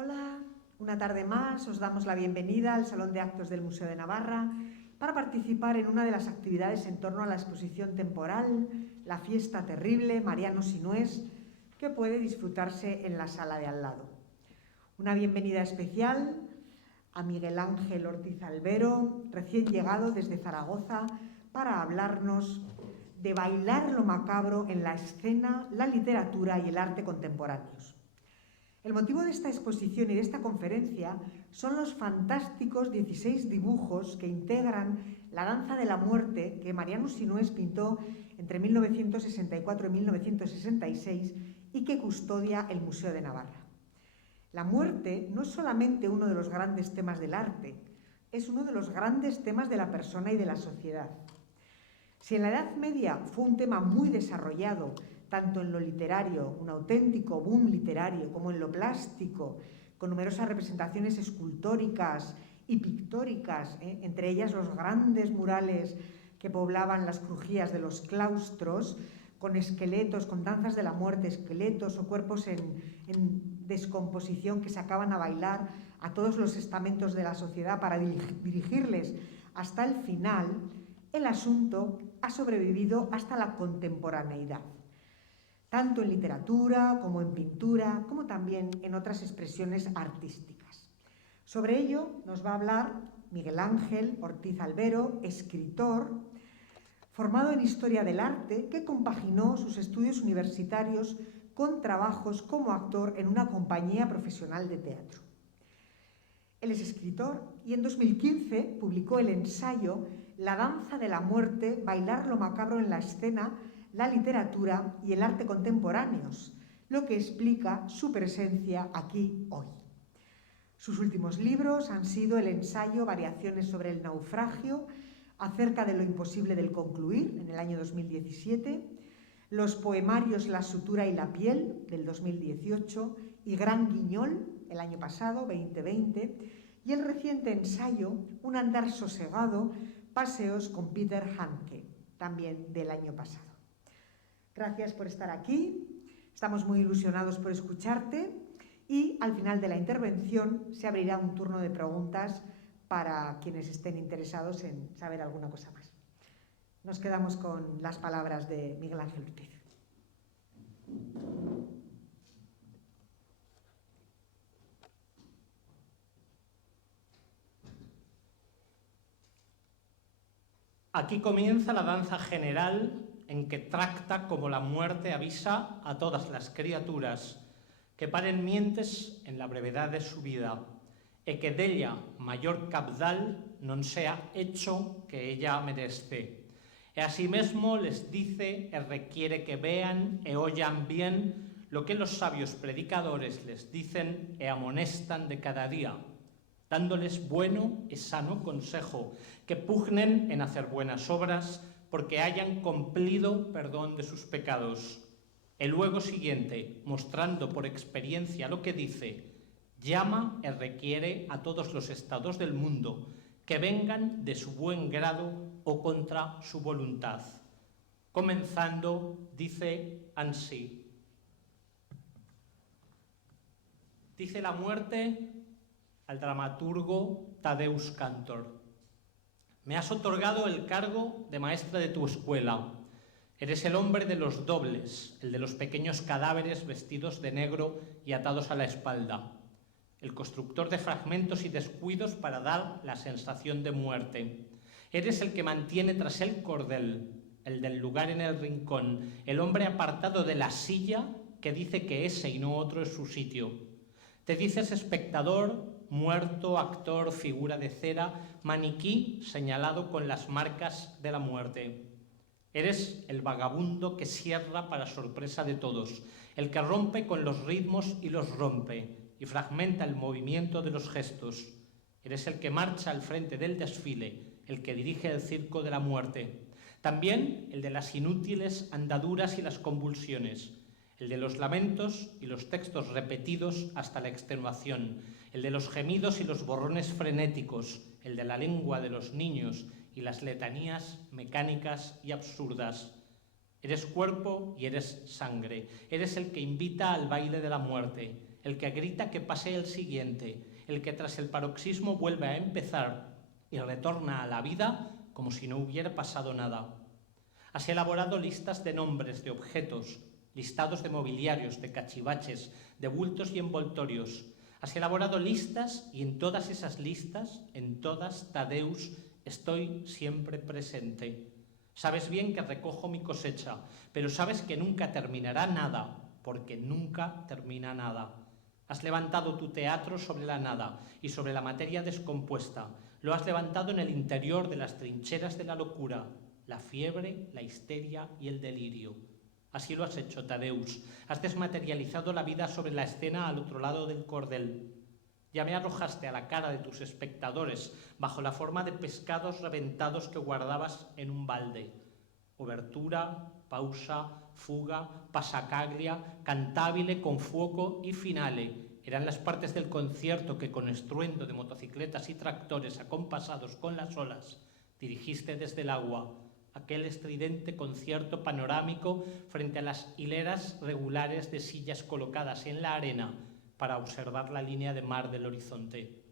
Hola, una tarde más os damos la bienvenida al Salón de Actos del Museo de Navarra para participar en una de las actividades en torno a la exposición temporal La Fiesta Terrible, Mariano Sinués, que puede disfrutarse en la sala de al lado. Una bienvenida especial a Miguel Ángel Ortiz Albero, recién llegado desde Zaragoza, para hablarnos de bailar lo macabro en la escena, la literatura y el arte contemporáneos. El motivo de esta exposición y de esta conferencia son los fantásticos 16 dibujos que integran la danza de la muerte que Mariano Sinués pintó entre 1964 y 1966 y que custodia el Museo de Navarra. La muerte no es solamente uno de los grandes temas del arte, es uno de los grandes temas de la persona y de la sociedad. Si en la Edad Media fue un tema muy desarrollado, tanto en lo literario, un auténtico boom literario, como en lo plástico, con numerosas representaciones escultóricas y pictóricas, entre ellas los grandes murales que poblaban las crujías de los claustros, con esqueletos, con danzas de la muerte, esqueletos o cuerpos en descomposición que sacaban a bailar a todos los estamentos de la sociedad para dirigirles hasta el final. El asunto ha sobrevivido hasta la contemporaneidad, tanto en literatura como en pintura, como también en otras expresiones artísticas. Sobre ello nos va a hablar Miguel Ángel Ortiz Albero, escritor, formado en Historia del Arte, que compaginó sus estudios universitarios con trabajos como actor en una compañía profesional de teatro. Él es escritor y en 2015 publicó el ensayo La danza de la muerte, bailar lo macabro en la escena, la literatura y el arte contemporáneos, lo que explica su presencia aquí hoy. Sus últimos libros han sido el ensayo Variaciones sobre el naufragio, acerca de lo imposible del concluir, en el año 2017, los poemarios La sutura y la piel, del 2018, y Gran Guiñol, el año pasado, 2020, y el reciente ensayo Un andar sosegado, paseos con Peter Handke, también del año pasado. Gracias por estar aquí, estamos muy ilusionados por escucharte y al final de la intervención se abrirá un turno de preguntas para quienes estén interesados en saber alguna cosa más. Nos quedamos con las palabras de Miguel Ángel Ortiz. Aquí comienza la danza general en que tracta como la muerte avisa a todas las criaturas que paren mientes en la brevedad de su vida e que della mayor cabdal non sea hecho que ella merece. E asimesmo les dice e requiere que vean e oyan bien lo que los sabios predicadores les dicen e amonestan de cada día, dándoles bueno y sano consejo, que pugnen en hacer buenas obras porque hayan cumplido perdón de sus pecados. El luego siguiente, mostrando por experiencia lo que dice, llama y requiere a todos los estados del mundo que vengan de su buen grado o contra su voluntad. Comenzando, dice ansí. Dice la muerte al dramaturgo Tadeusz Kantor: me has otorgado el cargo de maestra de tu escuela. Eres el hombre de los dobles, el de los pequeños cadáveres vestidos de negro y atados a la espalda, el constructor de fragmentos y descuidos para dar la sensación de muerte. Eres el que mantiene tras el cordel, el del lugar en el rincón, el hombre apartado de la silla que dice que ese y no otro es su sitio. Te dices espectador, muerto, actor, figura de cera, maniquí señalado con las marcas de la muerte. Eres el vagabundo que cierra para sorpresa de todos, el que rompe con los ritmos y los rompe, y fragmenta el movimiento de los gestos. Eres el que marcha al frente del desfile, el que dirige el circo de la muerte. También el de las inútiles andaduras y las convulsiones, el de los lamentos y los textos repetidos hasta la extenuación, el de los gemidos y los borrones frenéticos, el de la lengua de los niños y las letanías mecánicas y absurdas. Eres cuerpo y eres sangre, eres el que invita al baile de la muerte, el que grita que pase el siguiente, el que tras el paroxismo vuelve a empezar y retorna a la vida como si no hubiera pasado nada. Has elaborado listas de nombres, de objetos, listados de mobiliarios, de cachivaches, de bultos y envoltorios. Has elaborado listas y en todas esas listas, en todas, Tadeus, estoy siempre presente. Sabes bien que recojo mi cosecha, pero sabes que nunca terminará nada, porque nunca termina nada. Has levantado tu teatro sobre la nada y sobre la materia descompuesta. Lo has levantado en el interior de las trincheras de la locura, la fiebre, la histeria y el delirio. Así lo has hecho, Tadeus. Has desmaterializado la vida sobre la escena al otro lado del cordel. Ya me arrojaste a la cara de tus espectadores bajo la forma de pescados reventados que guardabas en un balde. Obertura, pausa, fuga, passacaglia, cantabile, confuoco y finale. Eran las partes del concierto que con estruendo de motocicletas y tractores acompasados con las olas dirigiste desde el agua, aquel estridente concierto panorámico frente a las hileras regulares de sillas colocadas en la arena para observar la línea de mar del horizonte.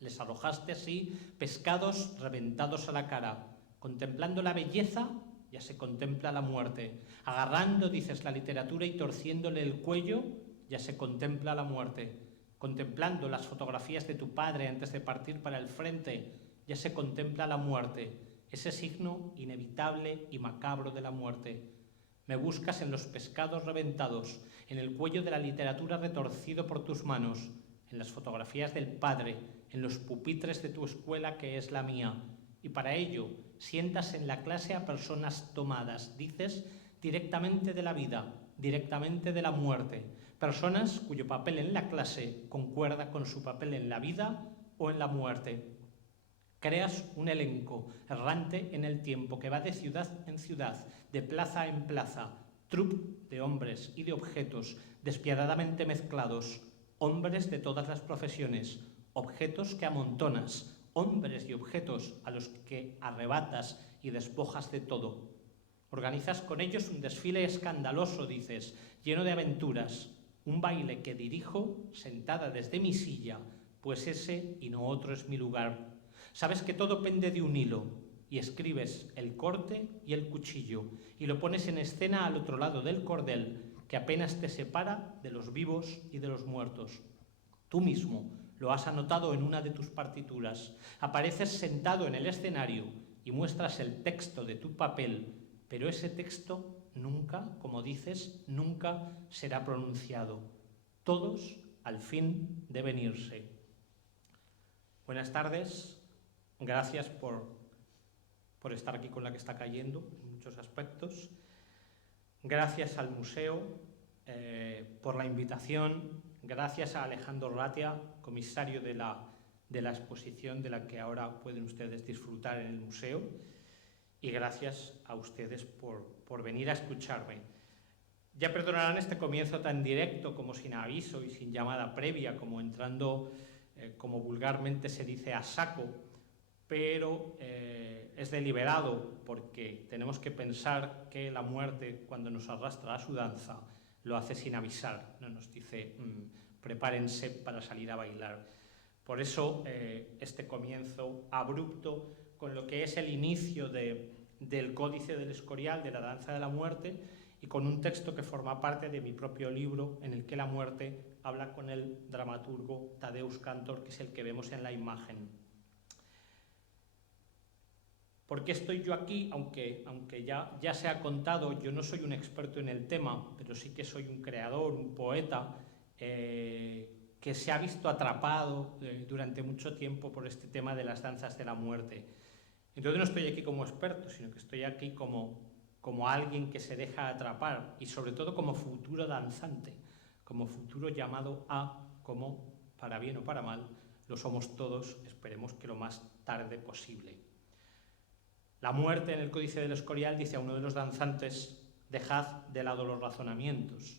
Les arrojaste así pescados reventados a la cara. Contemplando la belleza, ya se contempla la muerte. Agarrando, dices, la literatura y torciéndole el cuello, ya se contempla la muerte. Contemplando las fotografías de tu padre antes de partir para el frente, ya se contempla la muerte, ese signo inevitable y macabro de la muerte. Me buscas en los pescados reventados, en el cuello de la literatura retorcido por tus manos, en las fotografías del padre, en los pupitres de tu escuela que es la mía. Y para ello sientas en la clase a personas tomadas, dices, directamente de la vida, directamente de la muerte, personas cuyo papel en la clase concuerda con su papel en la vida o en la muerte. Creas un elenco errante en el tiempo que va de ciudad en ciudad, de plaza en plaza, troupe de hombres y de objetos despiadadamente mezclados, hombres de todas las profesiones, objetos que amontonas, hombres y objetos a los que arrebatas y despojas de todo. Organizas con ellos un desfile escandaloso, dices, lleno de aventuras, un baile que dirijo sentada desde mi silla, pues ese y no otro es mi lugar. Sabes que todo pende de un hilo y escribes el corte y el cuchillo y lo pones en escena al otro lado del cordel que apenas te separa de los vivos y de los muertos. Tú mismo lo has anotado en una de tus partituras. Apareces sentado en el escenario y muestras el texto de tu papel, pero ese texto nunca, como dices, nunca será pronunciado. Todos al fin deben irse. Buenas tardes. Gracias por estar aquí con la que está cayendo en muchos aspectos. Gracias al museo por la invitación. Gracias a Alejandro Ratia, comisario de la exposición de la que ahora pueden ustedes disfrutar en el museo. Y gracias a ustedes por venir a escucharme. Ya perdonarán este comienzo tan directo como sin aviso y sin llamada previa, como entrando, como vulgarmente se dice, a saco, pero es deliberado porque tenemos que pensar que la muerte, cuando nos arrastra a su danza, lo hace sin avisar, no nos dice prepárense para salir a bailar. Por eso este comienzo abrupto con lo que es el inicio del Códice del Escorial, de la danza de la muerte, y con un texto que forma parte de mi propio libro en el que la muerte habla con el dramaturgo Tadeus Kantor, que es el que vemos en la imagen. ¿Por qué estoy yo aquí? Aunque ya se ha contado, yo no soy un experto en el tema, pero sí que soy un creador, un poeta, que se ha visto atrapado durante mucho tiempo por este tema de las danzas de la muerte. Entonces no estoy aquí como experto, sino que estoy aquí como alguien que se deja atrapar y sobre todo como futuro danzante, como futuro llamado a, como para bien o para mal, lo somos todos, esperemos que lo más tarde posible. La muerte en el Códice del Escorial dice a uno de los danzantes, dejad de lado los razonamientos.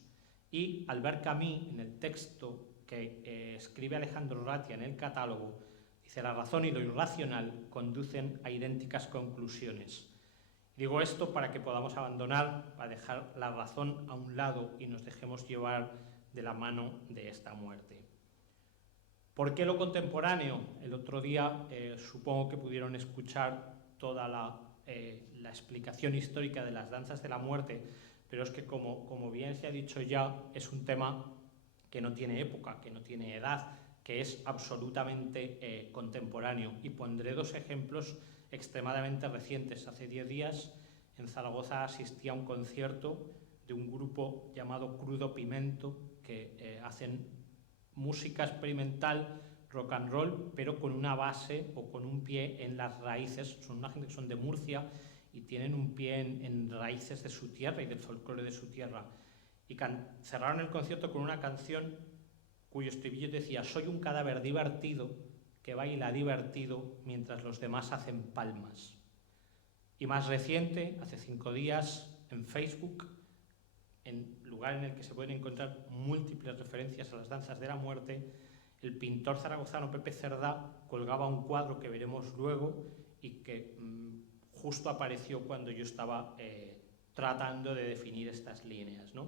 Y Albert Camus, en el texto que escribe Alejandro Ratia en el catálogo, dice la razón y lo irracional conducen a idénticas conclusiones. Digo esto para que podamos abandonar, para dejar la razón a un lado y nos dejemos llevar de la mano de esta muerte. ¿Por qué lo contemporáneo? El otro día supongo que pudieron escuchar toda la explicación histórica de las danzas de la muerte, pero es que como bien se ha dicho ya, es un tema que no tiene época, que no tiene edad, que es absolutamente contemporáneo. Y pondré dos ejemplos extremadamente recientes. Hace 10 días en Zaragoza asistí a un concierto de un grupo llamado Crudo Pimento, que hacen música experimental, rock and roll, pero con una base o con un pie en las raíces. Son una gente que son de Murcia y tienen un pie en raíces de su tierra y del folclore de su tierra. Y cerraron el concierto con una canción cuyo estribillo decía: soy un cadáver divertido que baila divertido mientras los demás hacen palmas. Y más reciente, hace 5 días, en Facebook, en lugar en el que se pueden encontrar múltiples referencias a las danzas de la muerte, el pintor zaragozano Pepe Cerdá colgaba un cuadro que veremos luego y que justo apareció cuando yo estaba tratando de definir estas líneas, ¿no?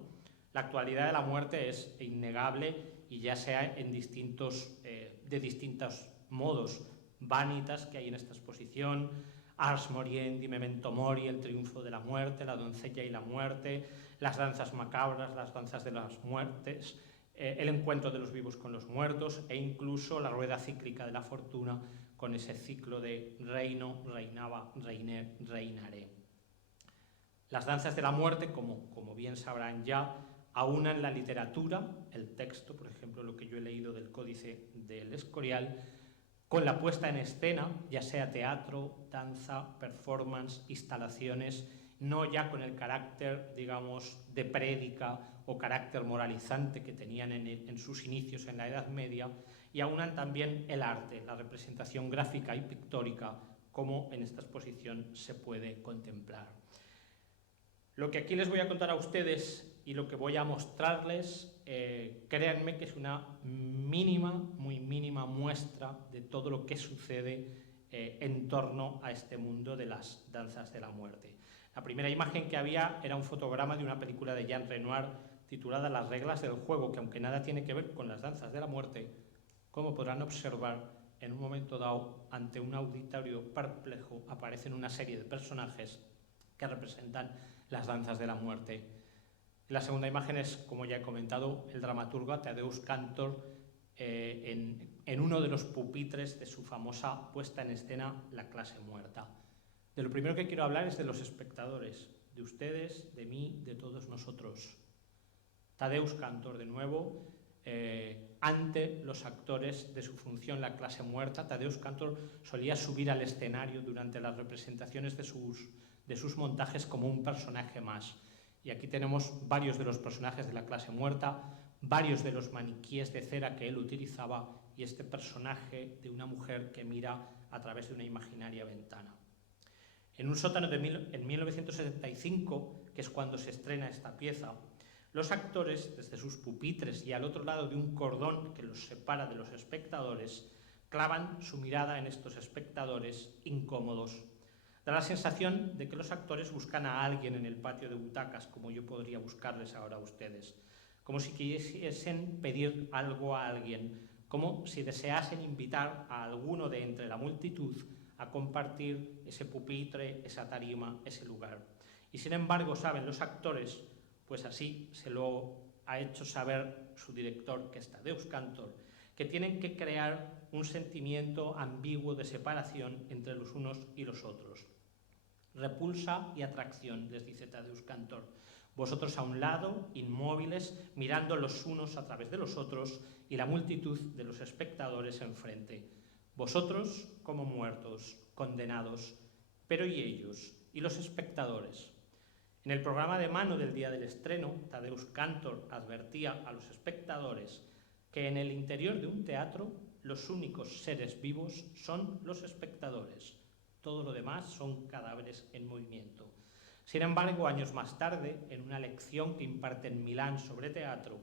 La actualidad de la muerte es innegable y ya sea en de distintos modos. Vanitas, que hay en esta exposición, Ars Moriendi, Memento Mori, el triunfo de la muerte, la doncella y la muerte, las danzas macabras, las danzas de las muertes, el encuentro de los vivos con los muertos e incluso la rueda cíclica de la fortuna con ese ciclo de reino, reinaba, reiné, reinaré. Las danzas de la muerte, como bien sabrán ya, aunan la literatura, el texto, por ejemplo, lo que yo he leído del Códice del Escorial, con la puesta en escena, ya sea teatro, danza, performance, instalaciones, no ya con el carácter, digamos, de prédica o carácter moralizante que tenían en sus inicios en la Edad Media, y aunan también el arte, la representación gráfica y pictórica, como en esta exposición se puede contemplar. Lo que aquí les voy a contar a ustedes y lo que voy a mostrarles, créanme que es una muy mínima muestra de todo lo que sucede en torno a este mundo de las danzas de la muerte. La primera imagen que había era un fotograma de una película de Jean Renoir titulada Las reglas del juego, que aunque nada tiene que ver con las danzas de la muerte, como podrán observar, en un momento dado, ante un auditorio perplejo, aparecen una serie de personajes que representan las danzas de la muerte. La segunda imagen es, como ya he comentado, el dramaturgo Tadeusz Kantor en uno de los pupitres de su famosa puesta en escena La clase muerta. De lo primero que quiero hablar es de los espectadores, de ustedes, de mí, de todos nosotros. Tadeusz Kantor, de nuevo, ante los actores de su función La clase muerta. Tadeusz Kantor solía subir al escenario durante las representaciones de sus montajes como un personaje más. Y aquí tenemos varios de los personajes de La clase muerta, varios de los maniquíes de cera que él utilizaba y este personaje de una mujer que mira a través de una imaginaria ventana. En un sótano en 1975, que es cuando se estrena esta pieza, los actores, desde sus pupitres y al otro lado de un cordón que los separa de los espectadores, clavan su mirada en estos espectadores incómodos. Da la sensación de que los actores buscan a alguien en el patio de butacas, como yo podría buscarles ahora a ustedes, como si quisiesen pedir algo a alguien, como si deseasen invitar a alguno de entre la multitud a compartir ese pupitre, esa tarima, ese lugar. Y sin embargo, saben los actores, pues así se lo ha hecho saber su director, que es Tadeusz Kantor, que tienen que crear un sentimiento ambiguo de separación entre los unos y los otros. Repulsa y atracción, les dice Tadeusz Kantor. Vosotros a un lado, inmóviles, mirando los unos a través de los otros y la multitud de los espectadores enfrente. Vosotros como muertos, condenados, pero ¿y ellos? ¿Y los espectadores? En el programa de mano del día del estreno, Tadeusz Kantor advertía a los espectadores que en el interior de un teatro los únicos seres vivos son los espectadores. Todo lo demás son cadáveres en movimiento. Sin embargo, años más tarde, en una lección que imparte en Milán sobre teatro,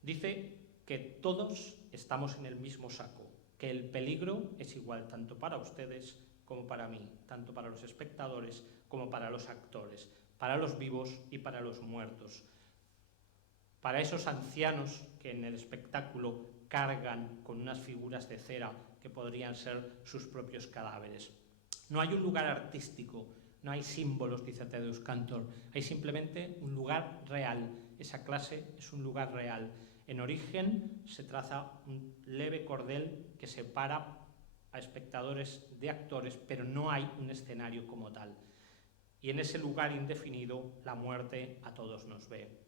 dice que todos estamos en el mismo saco, que el peligro es igual tanto para ustedes como para mí, tanto para los espectadores como para los actores, para los vivos y para los muertos. para esos ancianos que en el espectáculo cargan con unas figuras de cera que podrían ser sus propios cadáveres. No hay un lugar artístico, no hay símbolos, dice Tadeusz Kantor, hay simplemente un lugar real. Esa clase es un lugar real. En origen se traza un leve cordel que separa a espectadores de actores, pero no hay un escenario como tal. Y en ese lugar indefinido, la muerte a todos nos ve.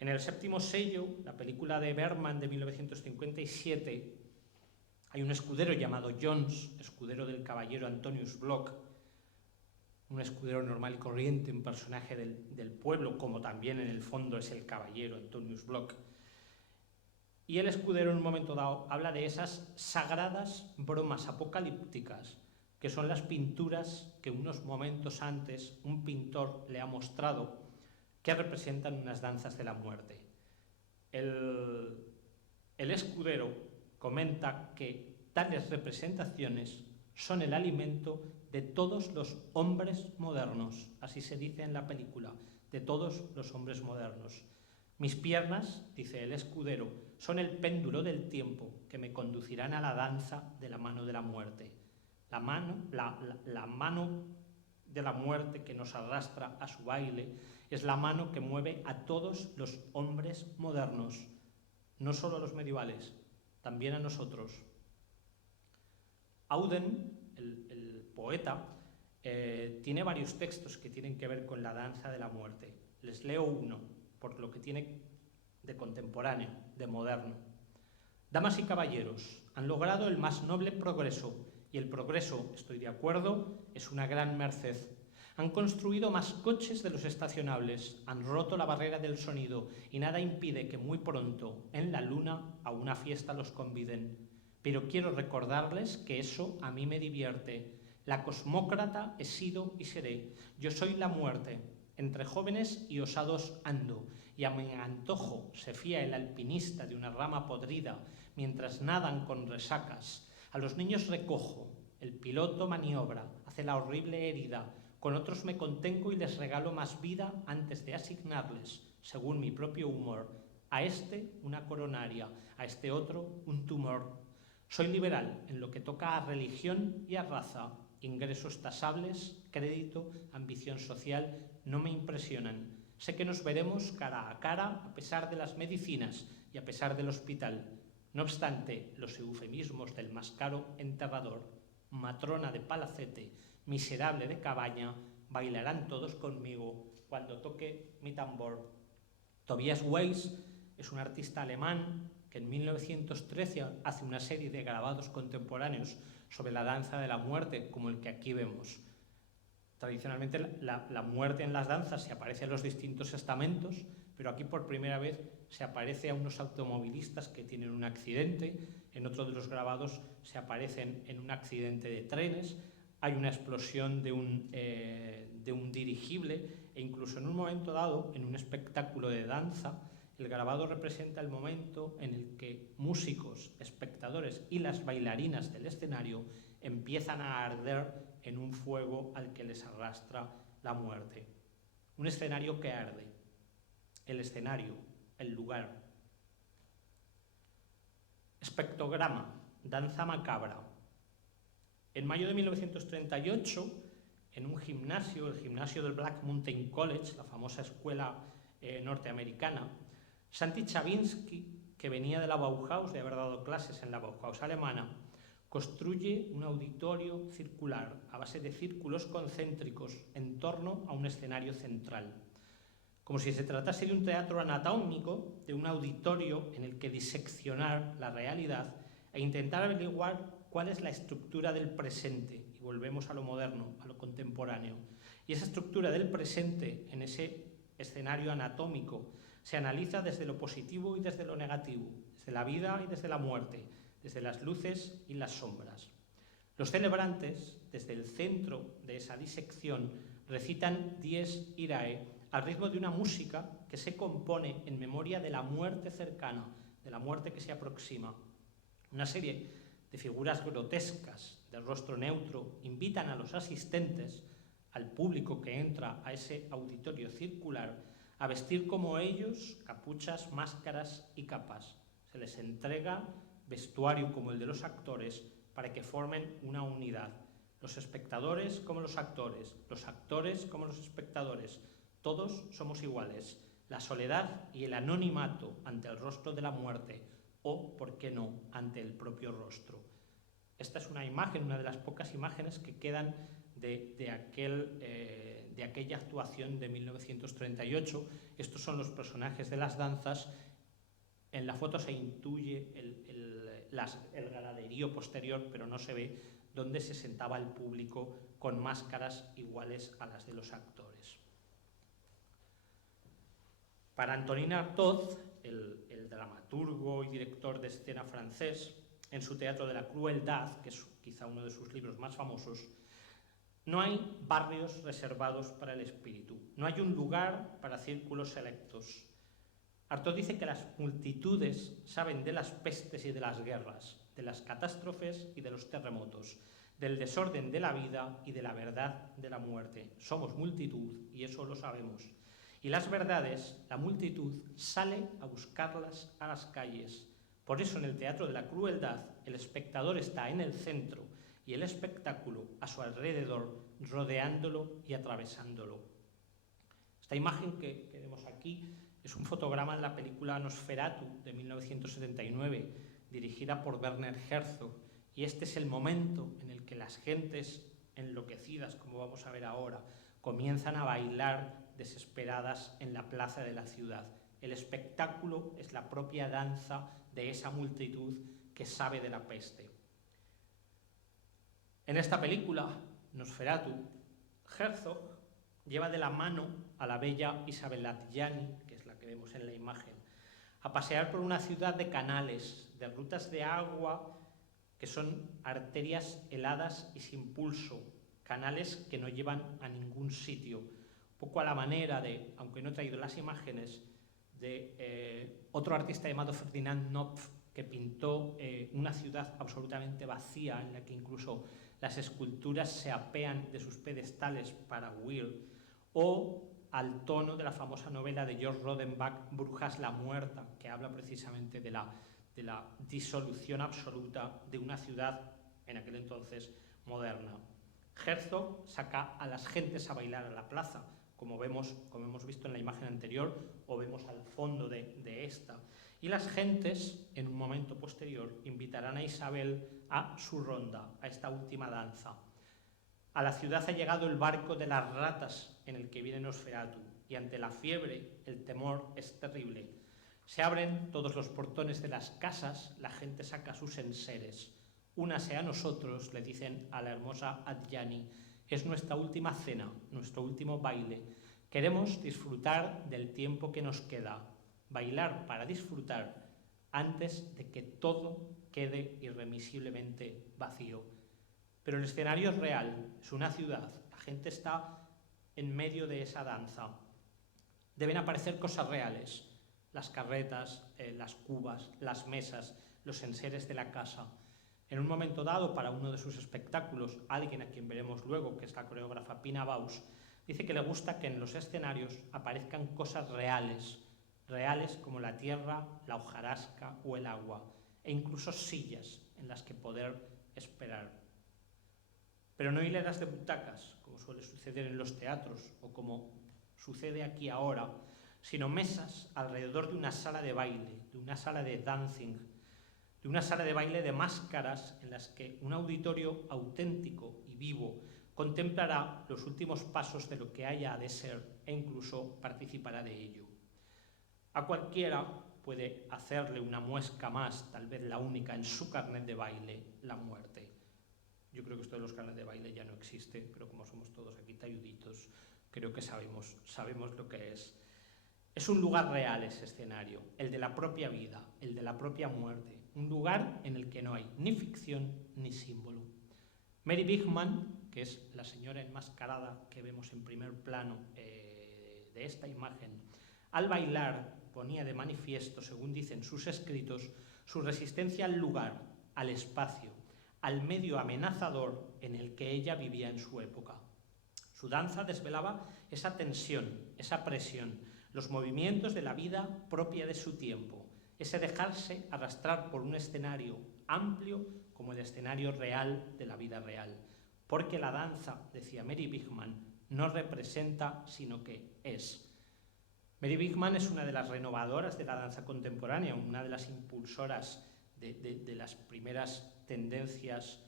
En El séptimo sello, la película de Bergman de 1957, hay un escudero llamado Jones, escudero del caballero Antonius Block, un escudero normal y corriente, un personaje del pueblo, como también en el fondo es el caballero Antonius Block. Y el escudero en un momento dado habla de esas sagradas bromas apocalípticas, que son las pinturas que unos momentos antes un pintor le ha mostrado, que representan unas danzas de la muerte. El escudero comenta que tales representaciones son el alimento de todos los hombres modernos, así se dice en la película, de todos los hombres modernos. Mis piernas, dice el escudero, son el péndulo del tiempo que me conducirán a la danza de la mano de la muerte. La mano de la muerte que nos arrastra a su baile es la mano que mueve a todos los hombres modernos, no solo a los medievales, también a nosotros. Auden, el poeta, tiene varios textos que tienen que ver con la danza de la muerte. Les leo uno, por lo que tiene de contemporáneo, de moderno. Damas y caballeros, han logrado el más noble progreso, y el progreso, estoy de acuerdo, es una gran merced. Han construido más coches de los estacionables, han roto la barrera del sonido, y nada impide que muy pronto, en la luna, a una fiesta los conviden. Pero quiero recordarles que eso a mí me divierte. La cosmócrata he sido y seré. Yo soy la muerte. Entre jóvenes y osados ando, y a mi antojo se fía el alpinista de una rama podrida, mientras nadan con resacas. A los niños recojo, el piloto maniobra, hace la horrible herida. Con otros me contengo y les regalo más vida antes de asignarles, según mi propio humor, a este una coronaria, a este otro un tumor. Soy liberal en lo que toca a religión y a raza. Ingresos tasables, crédito, ambición social no me impresionan. Sé que nos veremos cara a cara a pesar de las medicinas y a pesar del hospital. No obstante, los eufemismos del más caro enterrador, matrona de palacete, miserable de cabaña, bailarán todos conmigo cuando toque mi tambor. Tobias Weiss es un artista alemán que en 1913 hace una serie de grabados contemporáneos sobre la danza de la muerte, como el que aquí vemos. Tradicionalmente la muerte en las danzas se aparece en los distintos estamentos, pero aquí por primera vez se aparece a unos automovilistas que tienen un accidente, en otro de los grabados se aparecen en un accidente de trenes, hay una explosión de un dirigible e incluso en un momento dado, en un espectáculo de danza, el grabado representa el momento en el que músicos, espectadores y las bailarinas del escenario empiezan a arder en un fuego al que les arrastra la muerte. Un escenario que arde. El escenario, el lugar. Espectrograma, danza macabra. En mayo de 1938, en un gimnasio, el gimnasio del Black Mountain College, la famosa escuela norteamericana, Santi Chavinsky, que venía de la Bauhaus, de haber dado clases en la Bauhaus alemana, construye un auditorio circular a base de círculos concéntricos en torno a un escenario central. Como si se tratase de un teatro anatómico, de un auditorio en el que diseccionar la realidad e intentar averiguar cuál es la estructura del presente. Y volvemos a lo moderno, a lo contemporáneo. Y esa estructura del presente en ese escenario anatómico se analiza desde lo positivo y desde lo negativo, desde la vida y desde la muerte, desde las luces y las sombras. Los celebrantes, desde el centro de esa disección, recitan Dies Irae al ritmo de una música que se compone en memoria de la muerte cercana, de la muerte que se aproxima. Una serie de figuras grotescas de rostro neutro invitan a los asistentes, al público que entra a ese auditorio circular, a vestir como ellos capuchas, máscaras y capas. Se les entrega vestuario como el de los actores para que formen una unidad. Los espectadores como los actores como los espectadores, todos somos iguales. La soledad y el anonimato ante el rostro de la muerte, o, por qué no, ante el propio rostro. Esta es una imagen, una de las pocas imágenes que quedan de aquella actuación de 1938. Estos son los personajes de las danzas. En la foto se intuye el galaderío posterior, pero no se ve dónde se sentaba el público con máscaras iguales a las de los actores. Para Antonin Artaud, el dramaturgo y director de escena francés, en su Teatro de la Crueldad, que es quizá uno de sus libros más famosos, no hay barrios reservados para el espíritu, no hay un lugar para círculos selectos. Artaud dice que las multitudes saben de las pestes y de las guerras, de las catástrofes y de los terremotos, del desorden de la vida y de la verdad de la muerte. Somos multitud y eso lo sabemos. Y las verdades, la multitud sale a buscarlas a las calles. Por eso en el Teatro de la Crueldad el espectador está en el centro y el espectáculo a su alrededor, rodeándolo y atravesándolo. Esta imagen que vemos aquí es un fotograma de la película Nosferatu de 1979, dirigida por Werner Herzog, y este es el momento en el que las gentes enloquecidas, como vamos a ver ahora, comienzan a bailar desesperadas en la plaza de la ciudad. El espectáculo es la propia danza de esa multitud que sabe de la peste. En esta película, Nosferatu, Herzog lleva de la mano a la bella Isabel Adjani, que es la que vemos en la imagen, a pasear por una ciudad de canales, de rutas de agua que son arterias heladas y sin pulso, canales que no llevan a ningún sitio, un poco a la manera de, aunque no he traído las imágenes, de otro artista llamado Ferdinand Knopf, que pintó una ciudad absolutamente vacía, en la que incluso las esculturas se apean de sus pedestales para huir, o al tono de la famosa novela de George Rodenbach, Brujas la Muerta, que habla precisamente de la disolución absoluta de una ciudad, en aquel entonces, moderna. Herzog saca a las gentes a bailar a la plaza, como hemos visto en la imagen anterior o vemos al fondo de esta. Y las gentes, en un momento posterior, invitarán a Isabel a su ronda, a esta última danza. A la ciudad ha llegado el barco de las ratas en el que viene Nosferatu, y ante la fiebre el temor es terrible. Se abren todos los portones de las casas, la gente saca sus enseres. Únase a nosotros, le dicen a la hermosa Adjani. Es nuestra última cena, nuestro último baile. Queremos disfrutar del tiempo que nos queda. Bailar para disfrutar antes de que todo quede irremisiblemente vacío. Pero el escenario es real, es una ciudad, la gente está en medio de esa danza. Deben aparecer cosas reales, las carretas, las cubas, las mesas, los enseres de la casa. En un momento dado, para uno de sus espectáculos, alguien a quien veremos luego, que es la coreógrafa Pina Bausch, dice que le gusta que en los escenarios aparezcan cosas reales, reales como la tierra, la hojarasca o el agua, e incluso sillas en las que poder esperar. Pero no hileras de butacas, como suele suceder en los teatros o como sucede aquí ahora, sino mesas alrededor de una sala de baile, de una sala de dancing, de una sala de baile de máscaras en las que un auditorio auténtico y vivo contemplará los últimos pasos de lo que haya de ser e incluso participará de ello. A cualquiera puede hacerle una muesca más, tal vez la única, en su carnet de baile, la muerte. Yo creo que esto de los carnets de baile ya no existe, pero como somos todos aquí talluditos, creo que sabemos lo que es. Es un lugar real ese escenario, el de la propia vida, el de la propia muerte, un lugar en el que no hay ni ficción ni símbolo. Mary Bigman, que es la señora enmascarada que vemos en primer plano de esta imagen, al bailar ponía de manifiesto, según dicen sus escritos, su resistencia al lugar, al espacio, al medio amenazador en el que ella vivía en su época. Su danza desvelaba esa tensión, esa presión, los movimientos de la vida propia de su tiempo, ese dejarse arrastrar por un escenario amplio como el escenario real de la vida real. Porque la danza, decía Mary Wigman, no representa, sino que es. Mary Wigman es una de las renovadoras de la danza contemporánea, una de las impulsoras de las primeras tendencias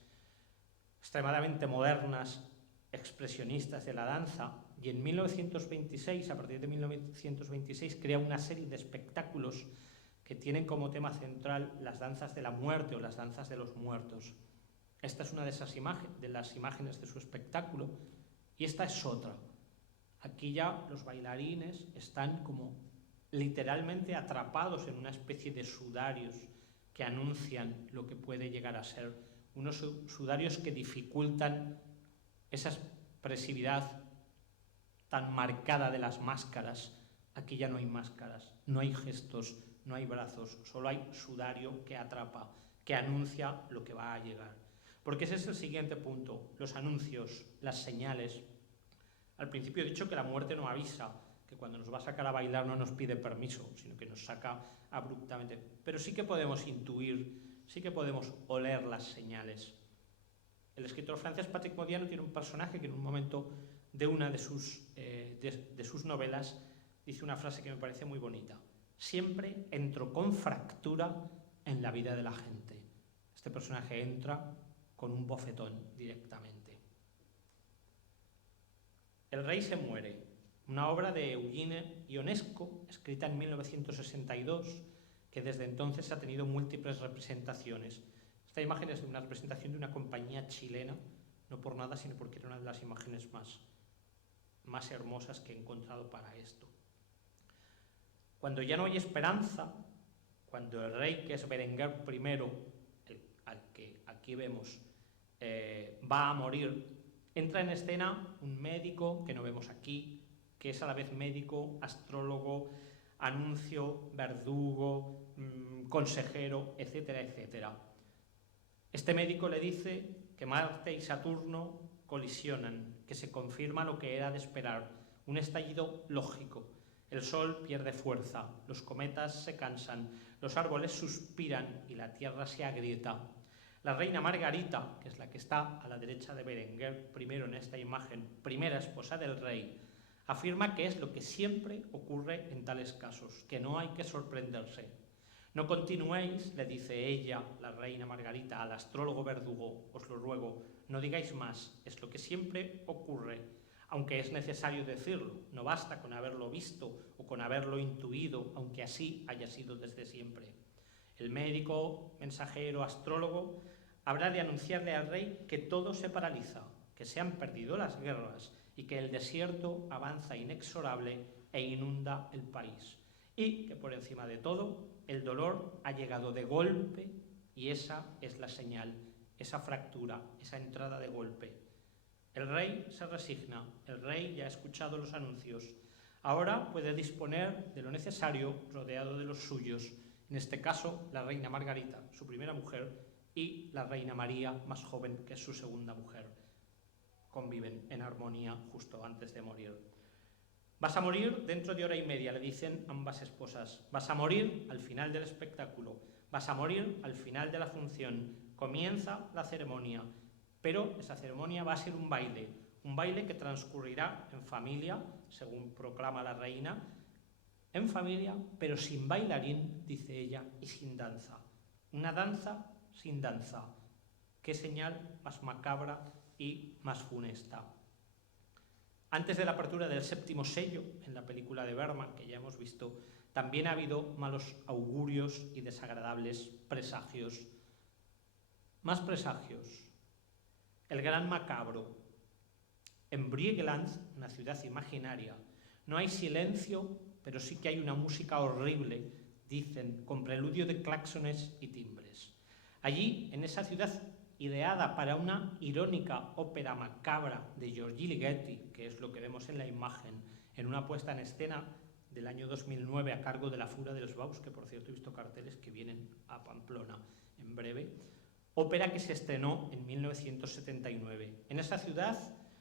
extremadamente modernas, expresionistas de la danza, y en 1926, a partir de 1926, crea una serie de espectáculos que tienen como tema central las danzas de la muerte o las danzas de los muertos. Esta es una de las imágenes de su espectáculo, y esta es otra. Aquí ya los bailarines están como literalmente atrapados en una especie de sudarios que anuncian lo que puede llegar a ser, unos sudarios que dificultan esa expresividad tan marcada de las máscaras. Aquí ya no hay máscaras, no hay gestos, no hay brazos, solo hay sudario que atrapa, que anuncia lo que va a llegar. Porque ese es el siguiente punto, los anuncios, las señales. Al principio he dicho que la muerte no avisa, que cuando nos va a sacar a bailar no nos pide permiso, sino que nos saca abruptamente. Pero sí que podemos intuir, sí que podemos oler las señales. El escritor francés Patrick Modiano tiene un personaje que en un momento de una de sus novelas dice una frase que me parece muy bonita. Siempre entro con fractura en la vida de la gente. Este personaje entra con un bofetón directamente. El rey se muere, una obra de Eugene Ionesco, escrita en 1962, que desde entonces ha tenido múltiples representaciones. Esta imagen es de una representación de una compañía chilena, no por nada, sino porque era una de las imágenes más hermosas que he encontrado para esto. Cuando ya no hay esperanza, cuando el rey, que es Berenguer I, al que aquí vemos, va a morir, entra en escena un médico, que no vemos aquí, que es a la vez médico, astrólogo, anuncio, verdugo, consejero, etcétera, etcétera. Este médico le dice que Marte y Saturno colisionan, que se confirma lo que era de esperar, un estallido lógico. El Sol pierde fuerza, los cometas se cansan, los árboles suspiran y la tierra se agrieta. La reina Margarita, que es la que está a la derecha de Berenguer I en esta imagen, primera esposa del rey, afirma que es lo que siempre ocurre en tales casos, que no hay que sorprenderse. No continuéis, le dice ella, la reina Margarita, al astrólogo verdugo, os lo ruego, no digáis más, es lo que siempre ocurre, aunque es necesario decirlo, no basta con haberlo visto o con haberlo intuido, aunque así haya sido desde siempre. El médico, mensajero, astrólogo, habrá de anunciarle al rey que todo se paraliza, que se han perdido las guerras y que el desierto avanza inexorable e inunda el país. Y que por encima de todo, el dolor ha llegado de golpe y esa es la señal, esa fractura, esa entrada de golpe. El rey se resigna, el rey ya ha escuchado los anuncios. Ahora puede disponer de lo necesario rodeado de los suyos, en este caso la reina Margarita, su primera mujer, y la reina María, más joven, que es su segunda mujer. Conviven en armonía justo antes de morir. Vas a morir dentro de hora y media, le dicen ambas esposas. Vas a morir al final del espectáculo, vas a morir al final de la función. Comienza la ceremonia, pero esa ceremonia va a ser un baile que transcurrirá en familia, según proclama la reina, en familia, pero sin bailarín, dice ella, y sin danza. Una danza sin danza. Qué señal más macabra y más funesta. Antes de la apertura del séptimo sello, en la película de Bergman, que ya hemos visto, también ha habido malos augurios y desagradables presagios. Más presagios. El gran macabro. En Briegeland, una ciudad imaginaria, no hay silencio, pero sí que hay una música horrible, dicen, con preludio de claxones y timbres. Allí, en esa ciudad ideada para una irónica ópera macabra de Giorgi Ligeti, que es lo que vemos en la imagen, en una puesta en escena del año 2009 a cargo de la Fura dels Baus, que por cierto he visto carteles que vienen a Pamplona en breve, ópera que se estrenó en 1979. En esa ciudad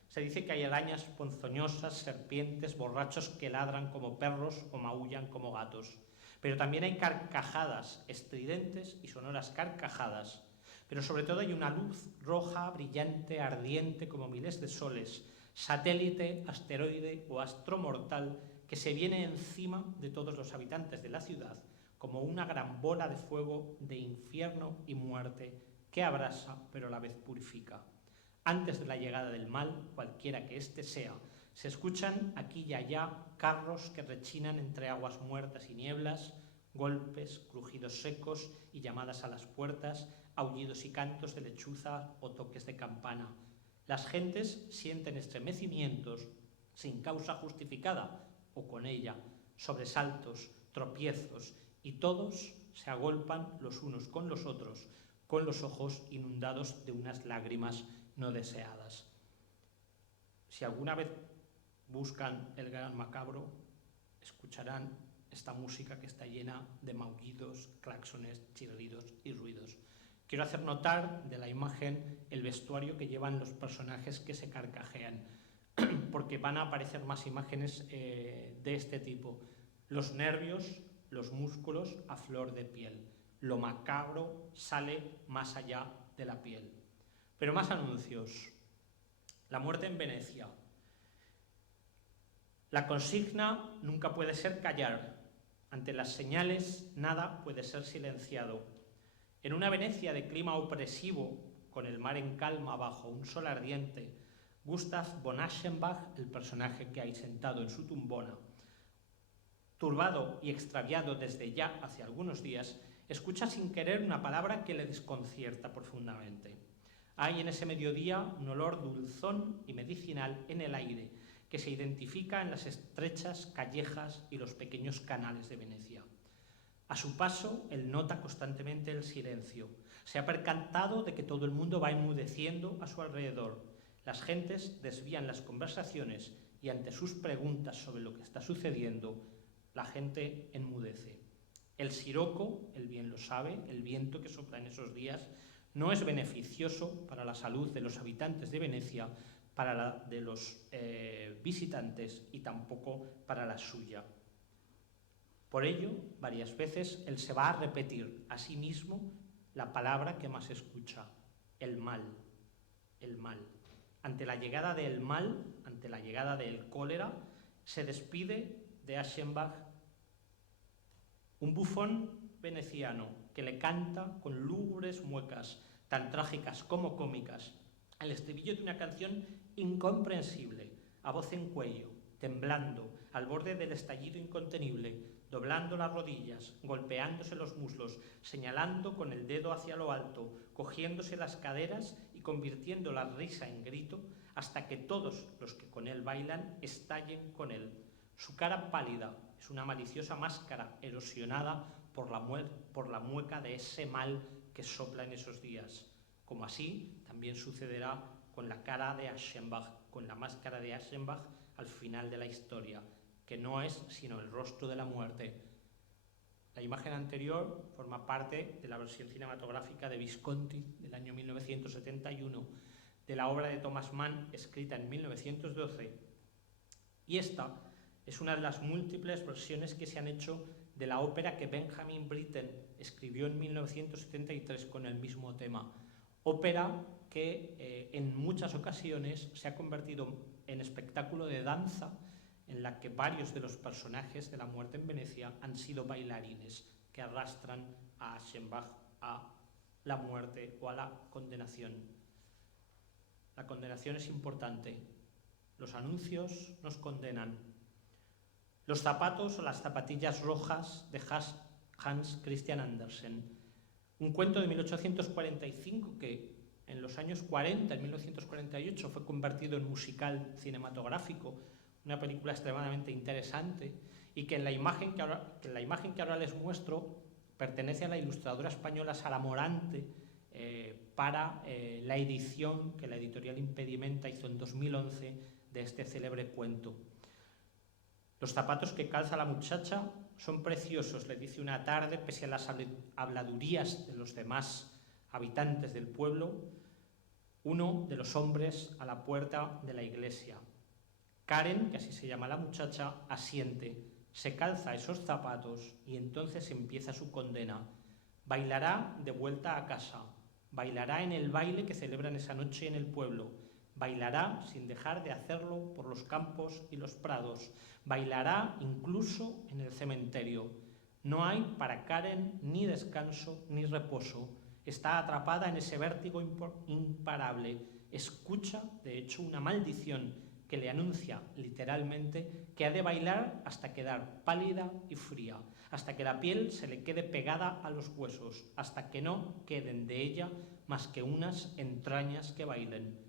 Se dice que hay arañas ponzoñosas, serpientes, borrachos que ladran como perros o maullan como gatos. Pero también hay carcajadas estridentes y sonoras carcajadas. Pero sobre todo hay una luz roja, brillante, ardiente como miles de soles, satélite, asteroide o astromortal que se viene encima de todos los habitantes de la ciudad como una gran bola de fuego de infierno y muerte que abrasa pero a la vez purifica. Antes de la llegada del mal, cualquiera que éste sea, se escuchan aquí y allá carros que rechinan entre aguas muertas y nieblas, golpes, crujidos secos y llamadas a las puertas, aullidos y cantos de lechuza o toques de campana. Las gentes sienten estremecimientos sin causa justificada o con ella, sobresaltos, tropiezos, y todos se agolpan los unos con los otros, con los ojos inundados de unas lágrimas no deseadas. Si alguna vez buscan el Gran Macabro, escucharán esta música que está llena de maullidos, claxones, chirridos y ruidos. Quiero hacer notar de la imagen el vestuario que llevan los personajes que se carcajean, porque van a aparecer más imágenes de este tipo. Los nervios, los músculos a flor de piel. Lo macabro sale más allá de la piel. Pero más anuncios. La muerte en Venecia. La consigna nunca puede ser callar. Ante las señales, nada puede ser silenciado. En una Venecia de clima opresivo, con el mar en calma bajo un sol ardiente, Gustav von Aschenbach, el personaje que hay sentado en su tumbona, turbado y extraviado desde ya hace algunos días, escucha sin querer una palabra que le desconcierta profundamente. Hay en ese mediodía un olor dulzón y medicinal en el aire que se identifica en las estrechas callejas y los pequeños canales de Venecia. A su paso, él nota constantemente el silencio. Se ha percatado de que todo el mundo va enmudeciendo a su alrededor. Las gentes desvían las conversaciones y ante sus preguntas sobre lo que está sucediendo, la gente enmudece. El siroco, él bien lo sabe, el viento que sopla en esos días, no es beneficioso para la salud de los habitantes de Venecia, para la de los visitantes y tampoco para la suya. Por ello, varias veces él se va a repetir a sí mismo la palabra que más escucha, el mal, el mal. Ante la llegada del mal, ante la llegada del cólera, se despide de Aschenbach un bufón veneciano que le canta con lúgubres muecas, tan trágicas como cómicas, el estribillo de una canción incomprensible, a voz en cuello, temblando, al borde del estallido incontenible, doblando las rodillas, golpeándose los muslos, señalando con el dedo hacia lo alto, cogiéndose las caderas y convirtiendo la risa en grito, hasta que todos los que con él bailan estallen con él. Su cara pálida es una maliciosa máscara erosionada por la mueca de ese mal que sopla en esos días. Como así también sucederá con la cara de Aschenbach, con la máscara de Aschenbach al final de la historia, que no es sino el rostro de la muerte. La imagen anterior forma parte de la versión cinematográfica de Visconti del año 1971, de la obra de Thomas Mann escrita en 1912, y esta es una de las múltiples versiones que se han hecho de la ópera que Benjamin Britten escribió en 1973 con el mismo tema. Ópera que en muchas ocasiones se ha convertido en espectáculo de danza en la que varios de los personajes de La muerte en Venecia han sido bailarines que arrastran a Aschenbach a la muerte o a la condenación. La condenación es importante. Los anuncios nos condenan. Los zapatos o las zapatillas rojas de Hans Christian Andersen. Un cuento de 1845 que en los años 40, en 1948, fue convertido en musical cinematográfico, una película extremadamente interesante, y que en la imagen que ahora les muestro pertenece a la ilustradora española Sara Morante para la edición que la editorial Impedimenta hizo en 2011 de este célebre cuento. Los zapatos que calza la muchacha son preciosos, le dice una tarde, pese a las habladurías de los demás habitantes del pueblo. uno de los hombres a la puerta de la iglesia. Karen, que así se llama la muchacha, asiente, se calza esos zapatos y entonces empieza su condena. Bailará de vuelta a casa, bailará en el baile que celebran esa noche en el pueblo, bailará sin dejar de hacerlo por los campos y los prados, bailará incluso en el cementerio. No hay para Karen ni descanso ni reposo. Está atrapada en ese vértigo imparable. Escucha, de hecho, una maldición que le anuncia literalmente que ha de bailar hasta quedar pálida y fría, hasta que la piel se le quede pegada a los huesos, hasta que no queden de ella más que unas entrañas que bailen.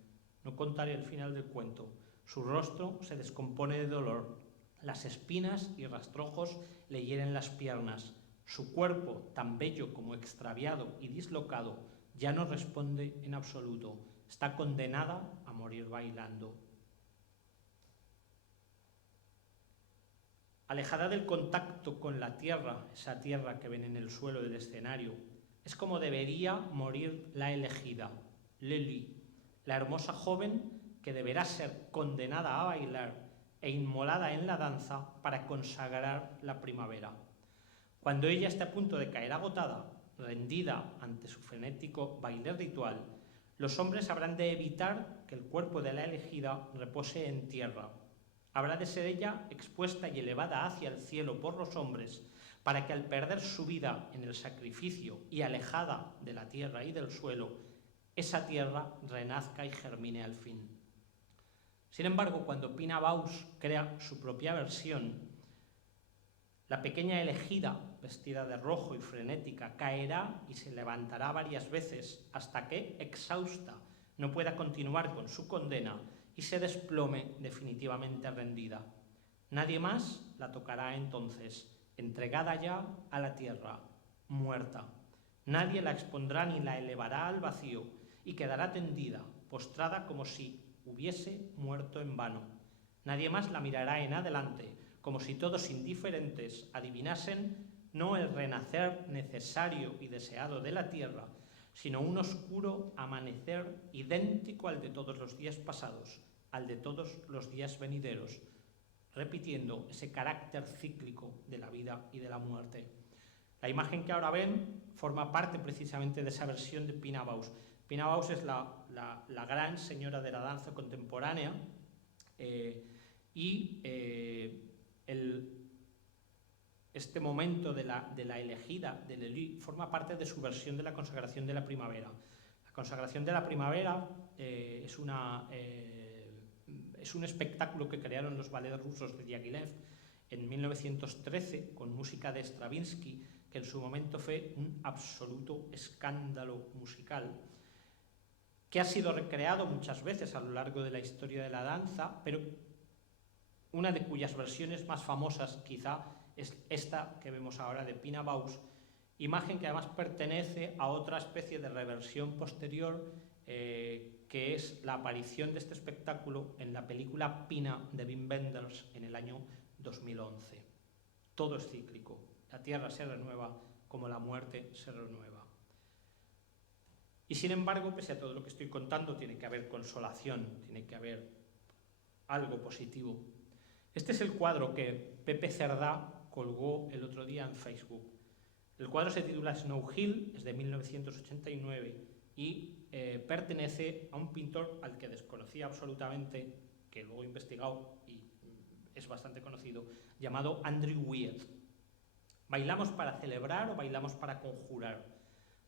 No contaré el final del cuento. Su rostro se descompone de dolor. Las espinas y rastrojos le hieren las piernas. Su cuerpo, tan bello como extraviado y dislocado, ya no responde en absoluto. Está condenada a morir bailando. Alejada del contacto con la tierra, esa tierra que ven en el suelo del escenario, es como debería morir la elegida, Lily, la hermosa joven que deberá ser condenada a bailar e inmolada en la danza para consagrar la primavera. Cuando ella esté a punto de caer agotada, rendida ante su frenético baile ritual, los hombres habrán de evitar que el cuerpo de la elegida repose en tierra. Habrá de ser ella expuesta y elevada hacia el cielo por los hombres, para que al perder su vida en el sacrificio y alejada de la tierra y del suelo, esa tierra renazca y germine al fin. Sin embargo, cuando Pina Bausch crea su propia versión, la pequeña elegida, vestida de rojo y frenética, caerá y se levantará varias veces hasta que, exhausta, no pueda continuar con su condena y se desplome definitivamente rendida. Nadie más la tocará entonces, entregada ya a la tierra, muerta. Nadie la expondrá ni la elevará al vacío y quedará tendida, postrada como si hubiese muerto en vano. Nadie más la mirará en adelante, como si todos indiferentes adivinasen no el renacer necesario y deseado de la tierra, sino un oscuro amanecer idéntico al de todos los días pasados, al de todos los días venideros, repitiendo ese carácter cíclico de la vida y de la muerte. La imagen que ahora ven forma parte precisamente de esa versión de Pina Bausch. Pina Bausch es la gran señora de la danza contemporánea este momento de la elegida de Lely forma parte de su versión de la consagración de la primavera. La consagración de la primavera es un espectáculo que crearon los ballets rusos de Diaghilev en 1913 con música de Stravinsky, que en su momento fue un absoluto escándalo musical, que ha sido recreado muchas veces a lo largo de la historia de la danza, pero una de cuyas versiones más famosas quizá es esta que vemos ahora de Pina Bausch, imagen que además pertenece a otra especie de reversión posterior que es la aparición de este espectáculo en la película Pina de Wim Wenders en el año 2011. Todo es cíclico, la tierra se renueva como la muerte se renueva. Y sin embargo, pese a todo lo que estoy contando, tiene que haber consolación, tiene que haber algo positivo. Este es el cuadro que Pepe Cerdá colgó el otro día en Facebook. El cuadro se titula Snow Hill, es de 1989 y pertenece a un pintor al que desconocía absolutamente, que luego he investigado y es bastante conocido, llamado Andrew Wyeth. ¿Bailamos para celebrar o bailamos para conjurar?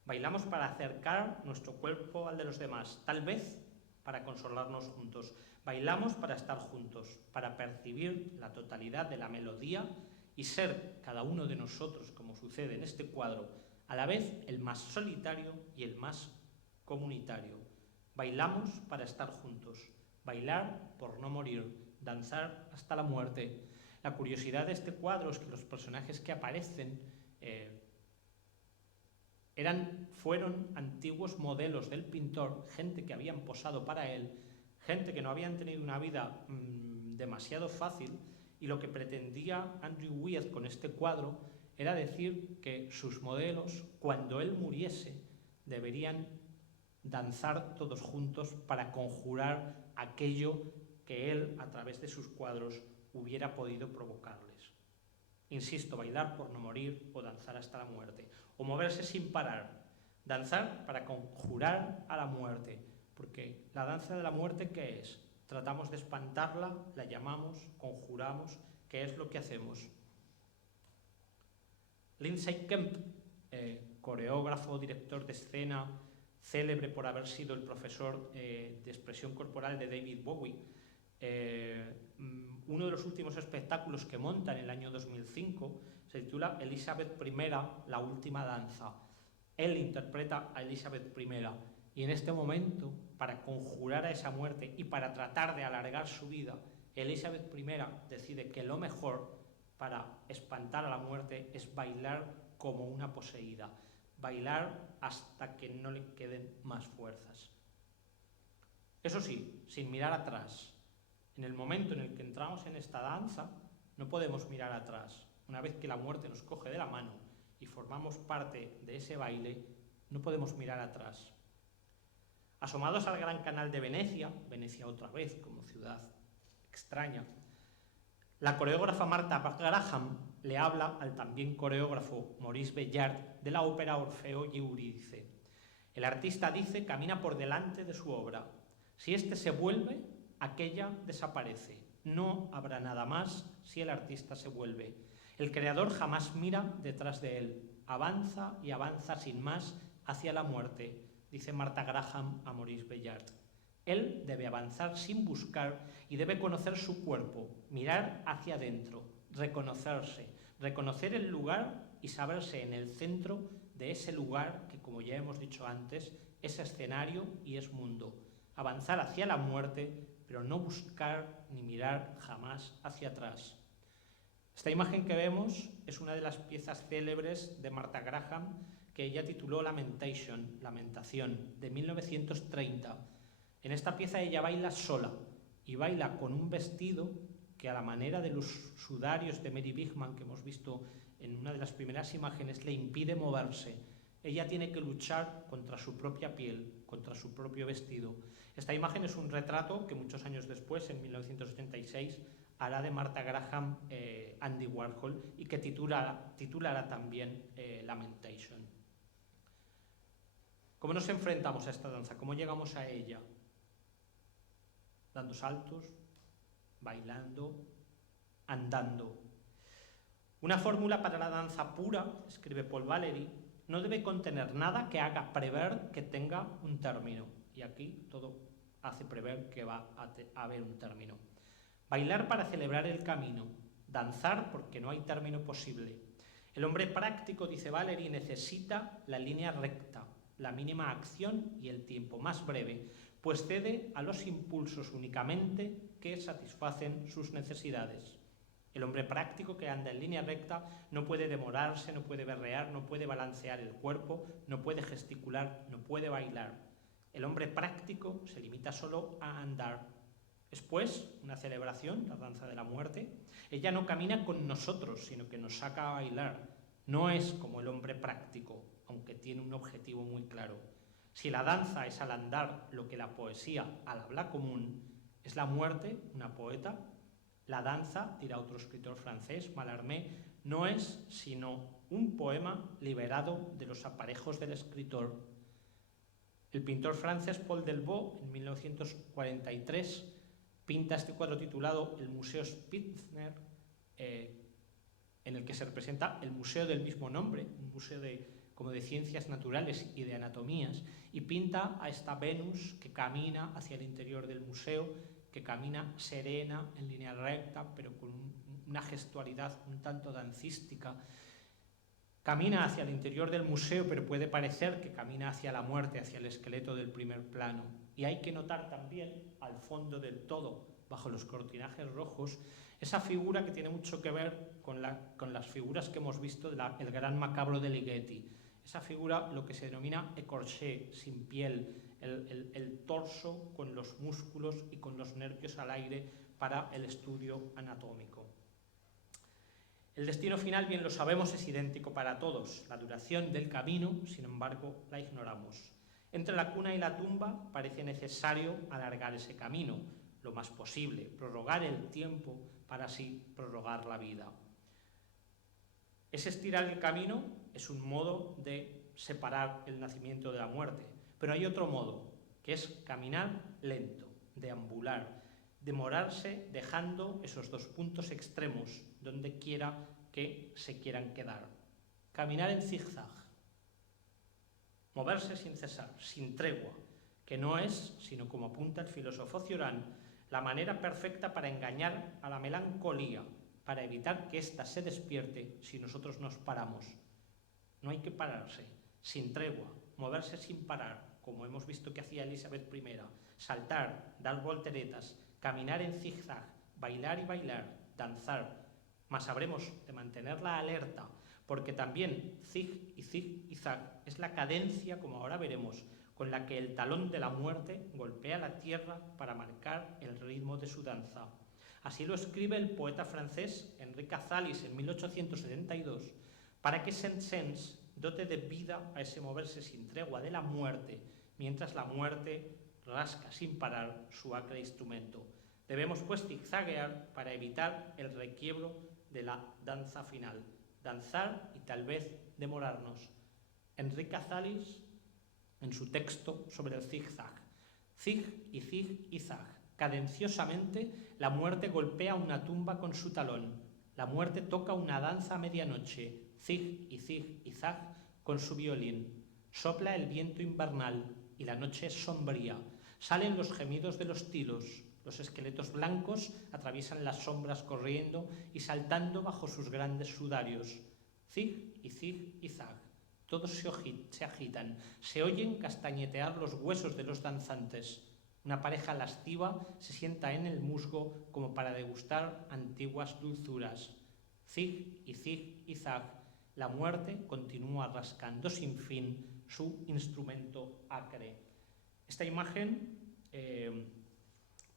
Bailamos para acercar nuestro cuerpo al de los demás, tal vez para consolarnos juntos. Bailamos para estar juntos, para percibir la totalidad de la melodía y ser cada uno de nosotros, como sucede en este cuadro, a la vez el más solitario y el más comunitario. Bailamos para estar juntos, bailar por no morir, danzar hasta la muerte. La curiosidad de este cuadro es que los personajes que aparecen fueron antiguos modelos del pintor, gente que habían posado para él, gente que no habían tenido una vida demasiado fácil, y lo que pretendía Andrew Wyeth con este cuadro era decir que sus modelos, cuando él muriese, deberían danzar todos juntos para conjurar aquello que él, a través de sus cuadros, hubiera podido provocarles. Insisto, bailar por no morir o danzar hasta la muerte, o moverse sin parar, danzar para conjurar a la muerte, porque la danza de la muerte, ¿qué es? Tratamos de espantarla, la llamamos, conjuramos, ¿qué es lo que hacemos? Lindsay Kemp, coreógrafo, director de escena, célebre por haber sido el profesor de expresión corporal de David Bowie. Uno de los últimos espectáculos que monta en el año 2005 se titula Elizabeth I, la última danza. Él interpreta a Elizabeth I y en este momento, para conjurar a esa muerte y para tratar de alargar su vida, Elizabeth I decide que lo mejor para espantar a la muerte es bailar como una poseída, bailar hasta que no le queden más fuerzas. Eso sí, sin mirar atrás. En el momento en el que entramos en esta danza, no podemos mirar atrás. Una vez que la muerte nos coge de la mano y formamos parte de ese baile, no podemos mirar atrás. Asomados al Gran Canal de Venecia, Venecia otra vez como ciudad extraña, la coreógrafa Martha Graham le habla al también coreógrafo Maurice Béjart de la ópera Orfeo y Eurídice. El artista dice camina por delante de su obra. Si éste se vuelve, aquella desaparece. No habrá nada más si el artista se vuelve. El creador jamás mira detrás de él. Avanza y avanza sin más hacia la muerte, dice Martha Graham a Maurice Béjart. Él debe avanzar sin buscar y debe conocer su cuerpo, mirar hacia adentro, reconocerse, reconocer el lugar y saberse en el centro de ese lugar que, como ya hemos dicho antes, es escenario y es mundo. Avanzar hacia la muerte, pero no buscar ni mirar jamás hacia atrás. Esta imagen que vemos es una de las piezas célebres de Martha Graham que ella tituló Lamentation, Lamentación, de 1930. En esta pieza ella baila sola y baila con un vestido que, a la manera de los sudarios de Mary Bigman que hemos visto en una de las primeras imágenes, le impide moverse. Ella tiene que luchar contra su propia piel, contra su propio vestido. Esta imagen es un retrato que muchos años después, en 1976, hará de Martha Graham Andy Warhol y que titulará también Lamentation. ¿Cómo nos enfrentamos a esta danza? ¿Cómo llegamos a ella? Dando saltos, bailando, andando. Una fórmula para la danza pura, escribe Paul Valéry, no debe contener nada que haga prever que tenga un término. Y aquí todo hace prever que va a haber un término. Bailar para celebrar el camino, danzar porque no hay término posible. El hombre práctico, dice Valéry, necesita la línea recta, la mínima acción y el tiempo más breve, pues cede a los impulsos únicamente que satisfacen sus necesidades. El hombre práctico que anda en línea recta no puede demorarse, no puede berrear, no puede balancear el cuerpo, no puede gesticular, no puede bailar. El hombre práctico se limita solo a andar. Después, una celebración, la danza de la muerte. Ella no camina con nosotros, sino que nos saca a bailar. No es como el hombre práctico, aunque tiene un objetivo muy claro. Si la danza es al andar lo que la poesía al habla común, ¿es la muerte una poeta? La danza, dirá otro escritor francés, Mallarmé, no es sino un poema liberado de los aparejos del escritor. El pintor francés Paul Delvaux, en 1943, pinta este cuadro titulado El Museo Spitzer, en el que se representa el museo del mismo nombre, un museo como de ciencias naturales y de anatomías, y pinta a esta Venus que camina hacia el interior del museo, que camina serena, en línea recta, pero con una gestualidad un tanto dancística. Camina hacia el interior del museo, pero puede parecer que camina hacia la muerte, hacia el esqueleto del primer plano. Y hay que notar también, al fondo del todo, bajo los cortinajes rojos, esa figura que tiene mucho que ver con las figuras que hemos visto del gran macabro de Ligeti. Esa figura, lo que se denomina écorché, sin piel, el torso con los músculos y con los nervios al aire para el estudio anatómico. El destino final, bien lo sabemos, es idéntico para todos. La duración del camino, sin embargo, la ignoramos. Entre la cuna y la tumba parece necesario alargar ese camino lo más posible, prorrogar el tiempo para así prorrogar la vida. Ese estirar el camino es un modo de separar el nacimiento de la muerte, pero hay otro modo, que es caminar lento, deambular, demorarse dejando esos dos puntos extremos donde quiera que se quieran quedar. Caminar en zigzag, moverse sin cesar, sin tregua, que no es, sino como apunta el filósofo Cioran, la manera perfecta para engañar a la melancolía, para evitar que ésta se despierte si nosotros nos paramos. No hay que pararse, sin tregua, moverse sin parar, como hemos visto que hacía Elizabeth I, saltar, dar volteretas, caminar en zigzag, bailar y bailar, danzar, mas habremos de mantenerla alerta, porque también zig y zag es la cadencia, como ahora veremos, con la que el talón de la muerte golpea la tierra para marcar el ritmo de su danza. Así lo escribe el poeta francés Henri Cazalis en 1872, para que Saint-Saëns dote de vida a ese moverse sin tregua de la muerte, mientras la muerte rasca sin parar su acre instrumento. Debemos pues zigzaguear para evitar el requiebro de la danza final, danzar y tal vez demorarnos. Henri Cazalis, en su texto sobre el zigzag, zig y zag, cadenciosamente la muerte golpea una tumba con su talón, la muerte toca una danza a medianoche, zig y zag con su violín, sopla el viento invernal y la noche es sombría, salen los gemidos de los tilos, los esqueletos blancos atraviesan las sombras corriendo y saltando bajo sus grandes sudarios, zig y zag. Todos se agitan, se oyen castañetear los huesos de los danzantes. Una pareja lasciva se sienta en el musgo como para degustar antiguas dulzuras. Zig y zag, la muerte continúa rascando sin fin su instrumento acre. Esta imagen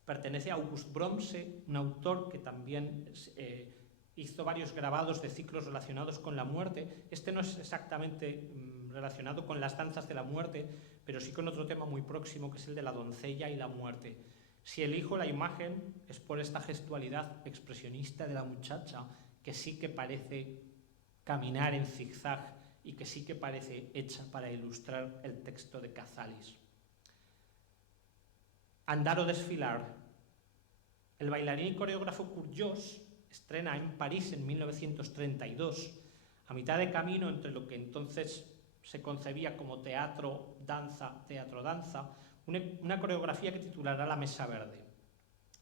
pertenece a August Bromse, un autor que también hizo varios grabados de ciclos relacionados con la muerte. Este no es exactamente relacionado con las danzas de la muerte, pero sí con otro tema muy próximo, que es el de la doncella y la muerte. Si elijo la imagen es por esta gestualidad expresionista de la muchacha, que sí que parece caminar en zigzag y que sí que parece hecha para ilustrar el texto de Cazalis. Andar o desfilar. El bailarín y coreógrafo Kurt Jooss estrena en París en 1932, a mitad de camino entre lo que entonces se concebía como teatro-danza, una coreografía que titulará La Mesa Verde.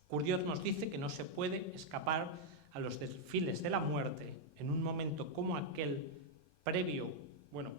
Kurt Jooss nos dice que no se puede escapar a los desfiles de la muerte en un momento como aquel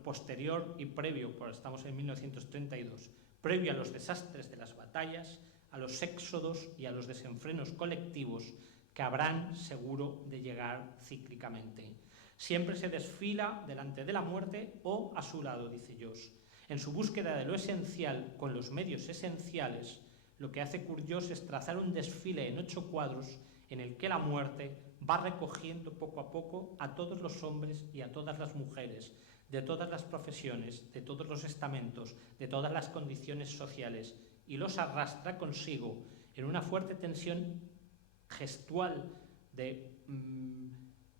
posterior y previo, porque estamos en 1932, previo a los desastres de las batallas, a los éxodos y a los desenfrenos colectivos que habrán seguro de llegar cíclicamente. Siempre se desfila delante de la muerte o a su lado, dice Jooss. En su búsqueda de lo esencial con los medios esenciales, lo que hace Kurt Jooss es trazar un desfile en 8 cuadros en el que la muerte va recogiendo poco a poco a todos los hombres y a todas las mujeres, de todas las profesiones, de todos los estamentos, de todas las condiciones sociales, y los arrastra consigo en una fuerte tensión gestual de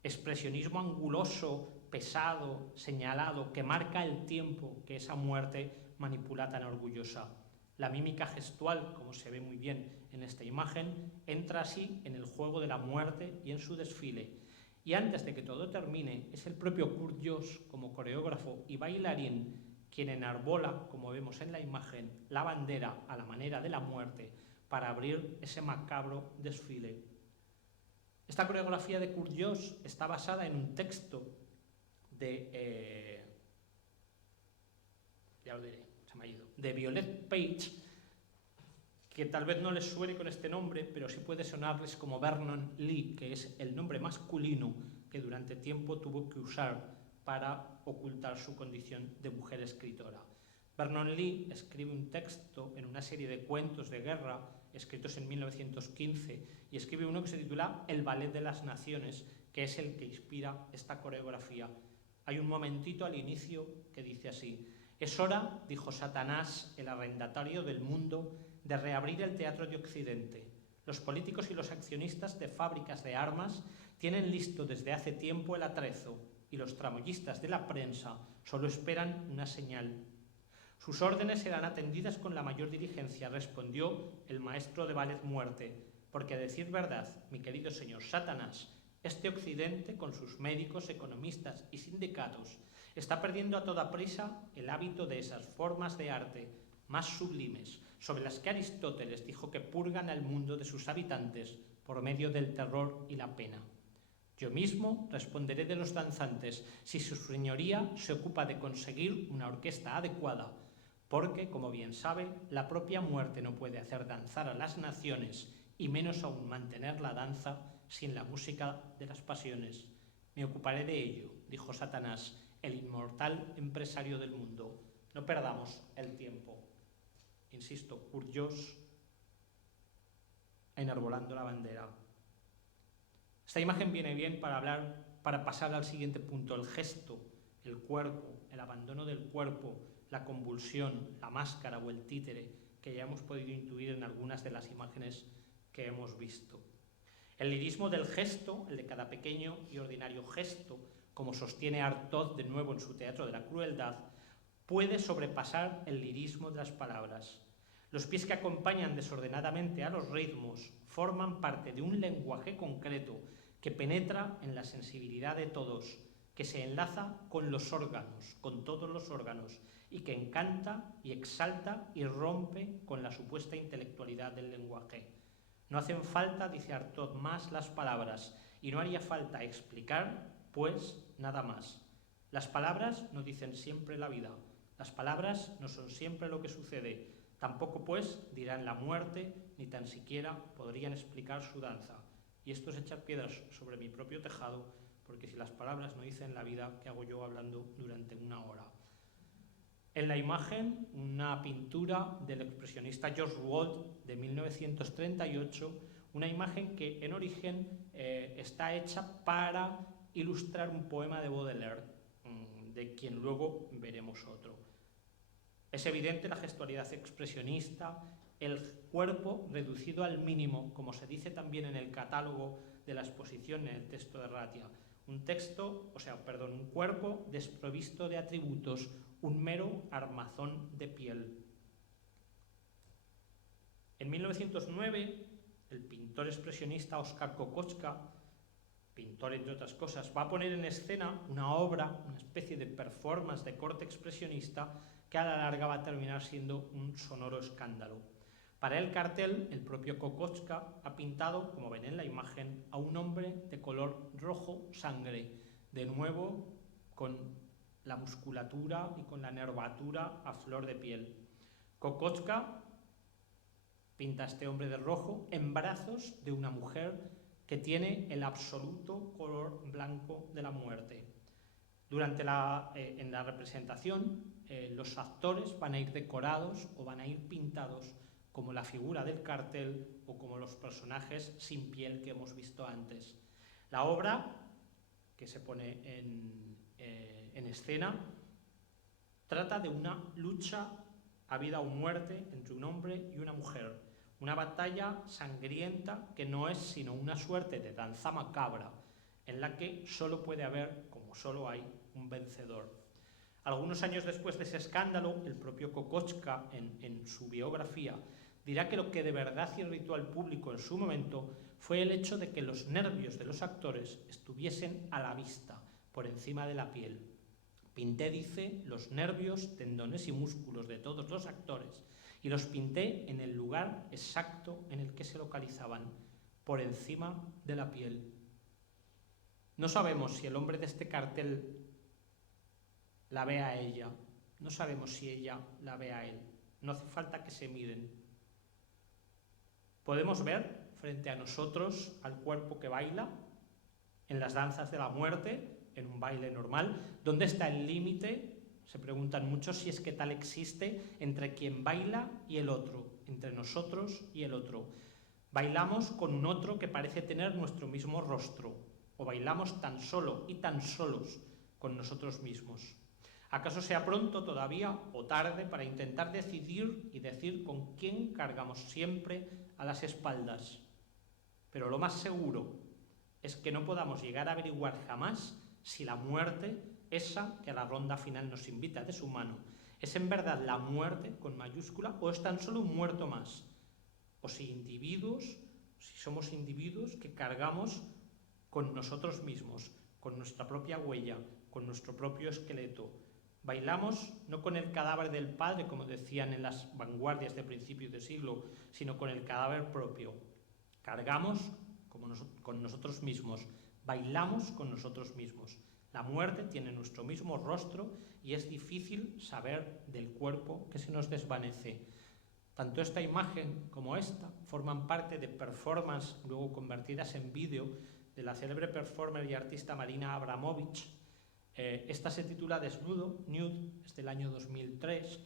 expresionismo anguloso, pesado, señalado, que marca el tiempo que esa muerte manipula tan orgullosa. La mímica gestual, como se ve muy bien en esta imagen, entra así en el juego de la muerte y en su desfile. Y antes de que todo termine, es el propio Kurt Jooss, como coreógrafo y bailarín, quien enarbola, como vemos en la imagen, la bandera a la manera de la muerte para abrir ese macabro desfile. Esta coreografía de Kurt Jooss está basada en un texto de Violet Page, que tal vez no les suene con este nombre, pero sí puede sonarles como Vernon Lee, que es el nombre masculino que durante tiempo tuvo que usar para ocultar su condición de mujer escritora. Vernon Lee escribe un texto en una serie de cuentos de guerra escritos en 1915 y escribe uno que se titula El Ballet de las Naciones, que es el que inspira esta coreografía. Hay un momentito al inicio que dice así: Es hora, dijo Satanás, el arrendatario del mundo, de reabrir el teatro de Occidente. Los políticos y los accionistas de fábricas de armas tienen listo desde hace tiempo el atrezo y los tramoyistas de la prensa solo esperan una señal. Sus órdenes serán atendidas con la mayor diligencia, respondió el maestro de ballet Muerte, porque a decir verdad, mi querido señor Satanás, este Occidente, con sus médicos, economistas y sindicatos, está perdiendo a toda prisa el hábito de esas formas de arte más sublimes, sobre las que Aristóteles dijo que purgan al mundo de sus habitantes por medio del terror y la pena. Yo mismo responderé de los danzantes si su señoría se ocupa de conseguir una orquesta adecuada, porque, como bien sabe, la propia muerte no puede hacer danzar a las naciones y menos aún mantener la danza sin la música de las pasiones. Me ocuparé de ello, dijo Satanás, el inmortal empresario del mundo. No perdamos el tiempo. Insisto, Curjós enarbolando la bandera. Esta imagen viene bien para pasar al siguiente punto, el gesto, el cuerpo, el abandono del cuerpo, la convulsión, la máscara o el títere, que ya hemos podido intuir en algunas de las imágenes que hemos visto. El lirismo del gesto, el de cada pequeño y ordinario gesto, como sostiene Artaud de nuevo en su Teatro de la Crueldad, puede sobrepasar el lirismo de las palabras. Los pies que acompañan desordenadamente a los ritmos forman parte de un lenguaje concreto que penetra en la sensibilidad de todos, que se enlaza con los órganos, con todos los órganos, y que encanta y exalta y rompe con la supuesta intelectualidad del lenguaje. No hacen falta, dice Artaud, más las palabras, y no haría falta explicar, pues, nada más. Las palabras no dicen siempre la vida, las palabras no son siempre lo que sucede, tampoco, pues, dirán la muerte, ni tan siquiera podrían explicar su danza. Y esto es echar piedras sobre mi propio tejado, porque si las palabras no dicen la vida, ¿qué hago yo hablando durante una hora? En la imagen, una pintura del expresionista George Wald de 1938, una imagen que en origen está hecha para ilustrar un poema de Baudelaire, de quien luego veremos otro. Es evidente la gestualidad expresionista, el cuerpo reducido al mínimo, como se dice también en el catálogo de la exposición en el texto de Ratia. Un cuerpo desprovisto de atributos, un mero armazón de piel. En 1909, el pintor expresionista Oskar Kokoschka, pintor entre otras cosas, va a poner en escena una obra, una especie de performance de corte expresionista que a la larga va a terminar siendo un sonoro escándalo. Para el cartel, el propio Kokoschka ha pintado, como ven en la imagen, a un hombre de color rojo sangre, de nuevo con la musculatura y con la nervatura a flor de piel. Kokoschka pinta a este hombre de rojo en brazos de una mujer que tiene el absoluto color blanco de la muerte. En la representación, los actores van a ir decorados o van a ir pintados como la figura del cartel o como los personajes sin piel que hemos visto antes. La obra, que se pone en escena, trata de una lucha a vida o muerte entre un hombre y una mujer, una batalla sangrienta que no es sino una suerte de danza macabra, en la que solo puede haber, como solo hay, un vencedor. Algunos años después de ese escándalo, el propio Kokoschka, en su biografía, dirá que lo que de verdad irritó al público en su momento fue el hecho de que los nervios de los actores estuviesen a la vista, por encima de la piel. Pinté, dice, los nervios, tendones y músculos de todos los actores y los pinté en el lugar exacto en el que se localizaban, por encima de la piel. No sabemos si el hombre de este cartel la ve a ella, no sabemos si ella la ve a él, no hace falta que se miren. Podemos ver frente a nosotros al cuerpo que baila en las danzas de la muerte, en un baile normal. ¿Dónde está el límite? Se preguntan muchos si es que tal existe entre quien baila y el otro, entre nosotros y el otro. Bailamos con un otro que parece tener nuestro mismo rostro, o bailamos tan solo y tan solos con nosotros mismos. ¿Acaso sea pronto todavía o tarde para intentar decidir y decir con quién cargamos siempre a las espaldas? Pero lo más seguro es que no podamos llegar a averiguar jamás si la muerte, esa que a la ronda final nos invita de su mano, es en verdad la muerte con mayúscula o es tan solo un muerto más. O si somos individuos que cargamos con nosotros mismos, con nuestra propia huella, con nuestro propio esqueleto. Bailamos no con el cadáver del padre, como decían en las vanguardias de principios de siglo, sino con el cadáver propio. Cargamos con nosotros mismos, bailamos con nosotros mismos. La muerte tiene nuestro mismo rostro y es difícil saber del cuerpo que se nos desvanece. Tanto esta imagen como esta forman parte de performances luego convertidas en vídeo de la célebre performer y artista Marina Abramovic. Esta se titula Desnudo, Nude, es del año 2003,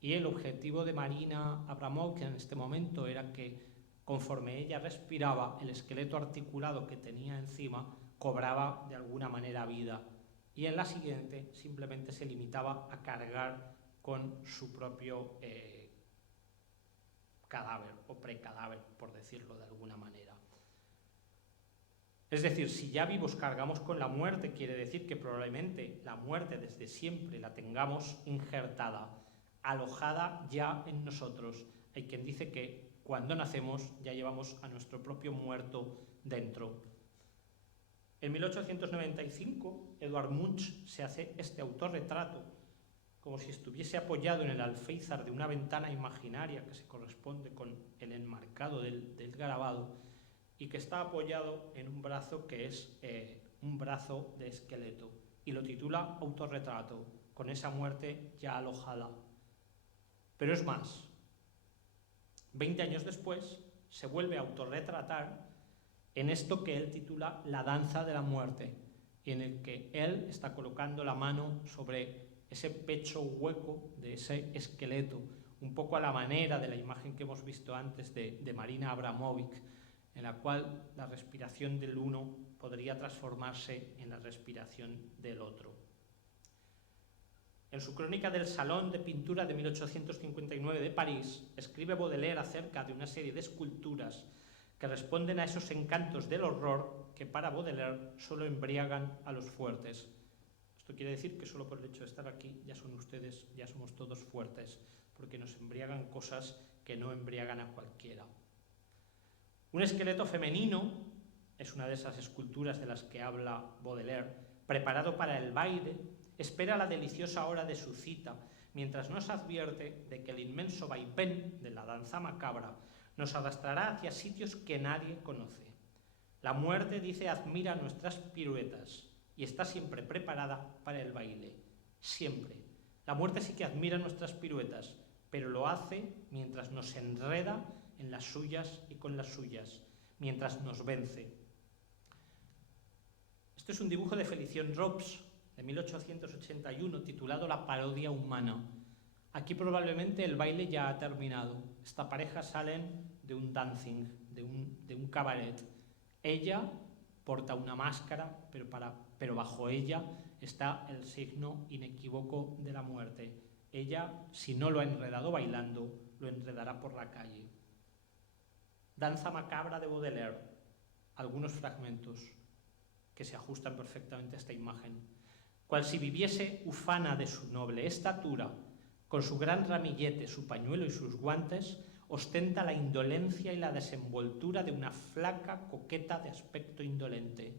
y el objetivo de Marina Abramovic en este momento era que, conforme ella respiraba, el esqueleto articulado que tenía encima cobraba de alguna manera vida, y en la siguiente simplemente se limitaba a cargar con su propio cadáver o precadáver, por decirlo de alguna manera. Es decir, si ya vivos cargamos con la muerte, quiere decir que probablemente la muerte desde siempre la tengamos injertada, alojada ya en nosotros. Hay quien dice que cuando nacemos ya llevamos a nuestro propio muerto dentro. En 1895, Edvard Munch se hace este autorretrato, como si estuviese apoyado en el alféizar de una ventana imaginaria que se corresponde con el enmarcado del grabado, y que está apoyado en un brazo que es un brazo de esqueleto, y lo titula Autorretrato, con esa muerte ya alojada. Pero es más, 20 años después se vuelve a autorretratar en esto que él titula La danza de la muerte, y en el que él está colocando la mano sobre ese pecho hueco de ese esqueleto, un poco a la manera de la imagen que hemos visto antes de Marina Abramovic, en la cual la respiración del uno podría transformarse en la respiración del otro. En su crónica del Salón de Pintura de 1859 de París, escribe Baudelaire acerca de una serie de esculturas que responden a esos encantos del horror que para Baudelaire solo embriagan a los fuertes. Esto quiere decir que solo por el hecho de estar aquí ya somos todos fuertes, porque nos embriagan cosas que no embriagan a cualquiera. Un esqueleto femenino es una de esas esculturas de las que habla Baudelaire, preparado para el baile, espera la deliciosa hora de su cita, mientras nos advierte de que el inmenso vaivén de la danza macabra nos arrastrará hacia sitios que nadie conoce. La muerte, dice, admira nuestras piruetas y está siempre preparada para el baile. Siempre. La muerte sí que admira nuestras piruetas, pero lo hace mientras nos enreda en las suyas y con las suyas, mientras nos vence. Este es un dibujo de Félicien Rops, de 1881, titulado La parodia humana. Aquí probablemente el baile ya ha terminado. Esta pareja salen de un dancing, de un cabaret. Ella porta una máscara, pero bajo ella está el signo inequívoco de la muerte. Ella, si no lo ha enredado bailando, lo enredará por la calle. Danza macabra de Baudelaire. Algunos fragmentos que se ajustan perfectamente a esta imagen. Cual si viviese ufana de su noble estatura, con su gran ramillete, su pañuelo y sus guantes, ostenta la indolencia y la desenvoltura de una flaca coqueta de aspecto indolente.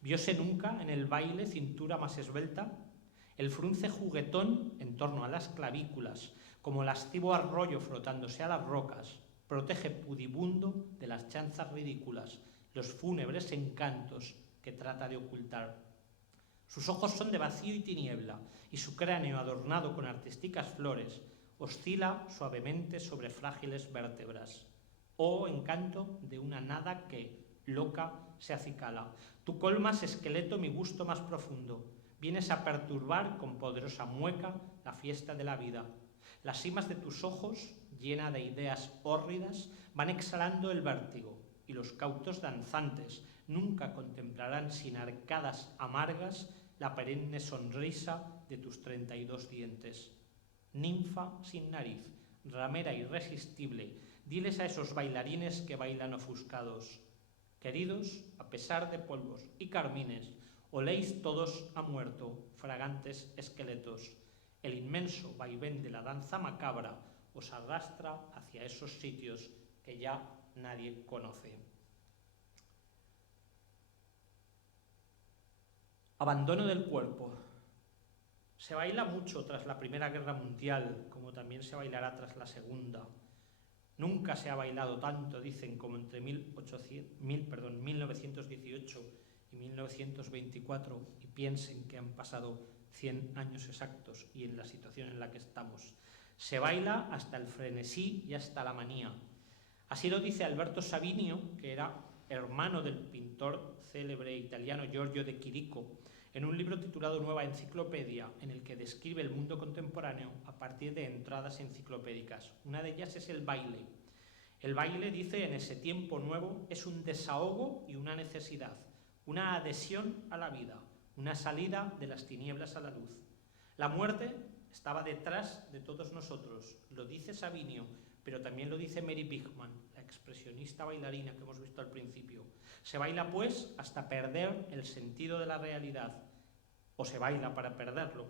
¿Viose nunca en el baile cintura más esbelta? El frunce juguetón en torno a las clavículas, como lascivo arroyo frotándose a las rocas, protege pudibundo de las chanzas ridículas, los fúnebres encantos que trata de ocultar. Sus ojos son de vacío y tiniebla, y su cráneo, adornado con artísticas flores, oscila suavemente sobre frágiles vértebras. Oh encanto de una nada que, loca, se acicala. Tú colmas, esqueleto, mi gusto más profundo. Vienes a perturbar con poderosa mueca la fiesta de la vida. Las cimas de tus ojos, llena de ideas hórridas, van exhalando el vértigo, y los cautos danzantes nunca contemplarán sin arcadas amargas la perenne sonrisa de tus 32 dientes. Ninfa sin nariz, ramera irresistible, diles a esos bailarines que bailan ofuscados: queridos, a pesar de polvos y carmines, oléis todos a muerto, fragantes esqueletos. El inmenso vaivén de la danza macabra os arrastra hacia esos sitios que ya nadie conoce. Abandono del cuerpo. Se baila mucho tras la Primera Guerra Mundial, como también se bailará tras la Segunda. Nunca se ha bailado tanto, dicen, como entre 1918 y 1924, y piensen que han pasado 100 años exactos y en la situación en la que estamos. Se baila hasta el frenesí y hasta la manía. Así lo dice Alberto Savinio, que era hermano del pintor célebre italiano Giorgio de Chirico, en un libro titulado Nueva Enciclopedia, en el que describe el mundo contemporáneo a partir de entradas enciclopédicas. Una de ellas es el baile. El baile, dice, en ese tiempo nuevo es un desahogo y una necesidad, una adhesión a la vida, una salida de las tinieblas a la luz. La muerte estaba detrás de todos nosotros, lo dice Savinio, pero también lo dice Mary Bigman, la expresionista bailarina que hemos visto al principio. Se baila, pues, hasta perder el sentido de la realidad, o se baila para perderlo.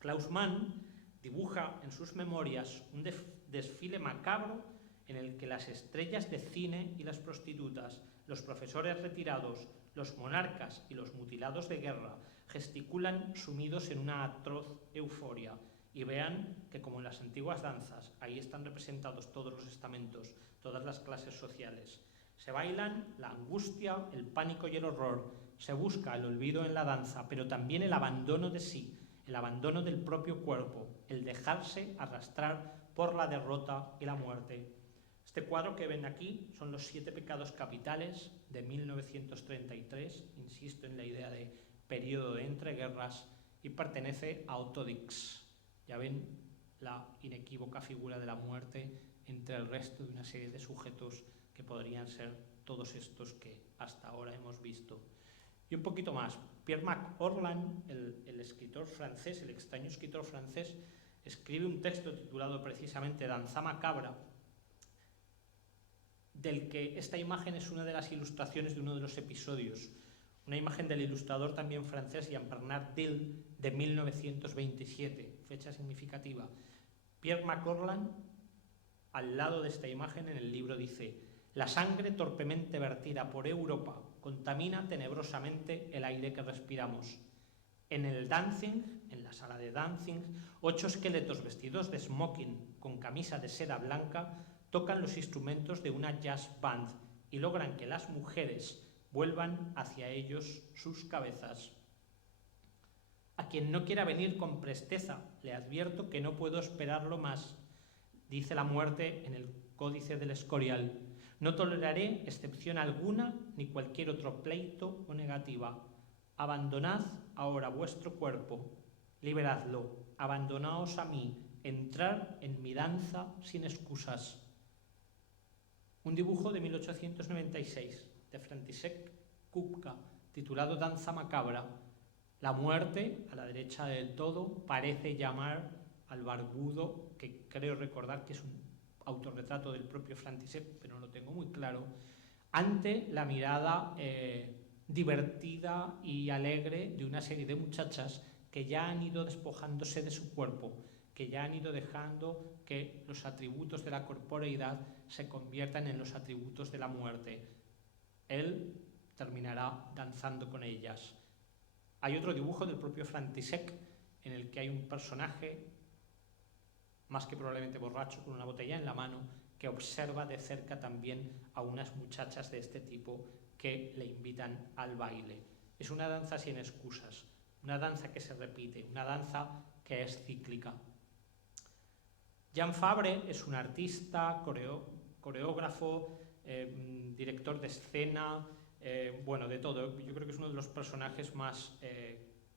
Klaus Mann dibuja en sus memorias un desfile macabro en el que las estrellas de cine y las prostitutas, los profesores retirados, los monarcas y los mutilados de guerra gesticulan sumidos en una atroz euforia. Y vean que, como en las antiguas danzas, ahí están representados todos los estamentos, todas las clases sociales. Se bailan la angustia, el pánico y el horror. Se busca el olvido en la danza, pero también el abandono de sí, el abandono del propio cuerpo, el dejarse arrastrar por la derrota y la muerte. Este cuadro que ven aquí son los 7 pecados capitales de 1933, insisto en la idea de periodo de entreguerras, y pertenece a Otto Dix. Ya ven la inequívoca figura de la muerte entre el resto de una serie de sujetos que podrían ser todos estos que hasta ahora hemos visto. Y un poquito más. Pierre McOrland, el escritor francés, el extraño escritor francés, escribe un texto titulado precisamente Danza macabra, del que esta imagen es una de las ilustraciones de uno de los episodios. Una imagen del ilustrador también francés Jean-Bernard Dill de 1927, fecha significativa. Pierre McOrland, al lado de esta imagen en el libro, dice: la sangre torpemente vertida por Europa contamina tenebrosamente el aire que respiramos. En el dancing, en la sala de dancing, 8 esqueletos vestidos de smoking con camisa de seda blanca tocan los instrumentos de una jazz band y logran que las mujeres vuelvan hacia ellos sus cabezas. A quien no quiera venir con presteza, le advierto que no puedo esperarlo más, dice la muerte en el Códice del Escorial. No toleraré excepción alguna ni cualquier otro pleito o negativa. Abandonad ahora vuestro cuerpo, liberadlo, abandonaos a mí, entrar en mi danza sin excusas. Un dibujo de 1896 de František Kupka, titulado Danza macabra. La muerte, a la derecha del todo, parece llamar al barbudo, que creo recordar que es un autorretrato del propio František, pero no lo tengo muy claro, ante la mirada divertida y alegre de una serie de muchachas que ya han ido despojándose de su cuerpo, que ya han ido dejando que los atributos de la corporeidad se conviertan en los atributos de la muerte. Él terminará danzando con ellas. Hay otro dibujo del propio František en el que hay un personaje, más que probablemente borracho, con una botella en la mano, que observa de cerca también a unas muchachas de este tipo que le invitan al baile. Es una danza sin excusas, una danza que se repite, una danza que es cíclica. Jan Fabre es un artista, coreógrafo, director de escena, bueno, de todo. Yo creo que es uno de los personajes más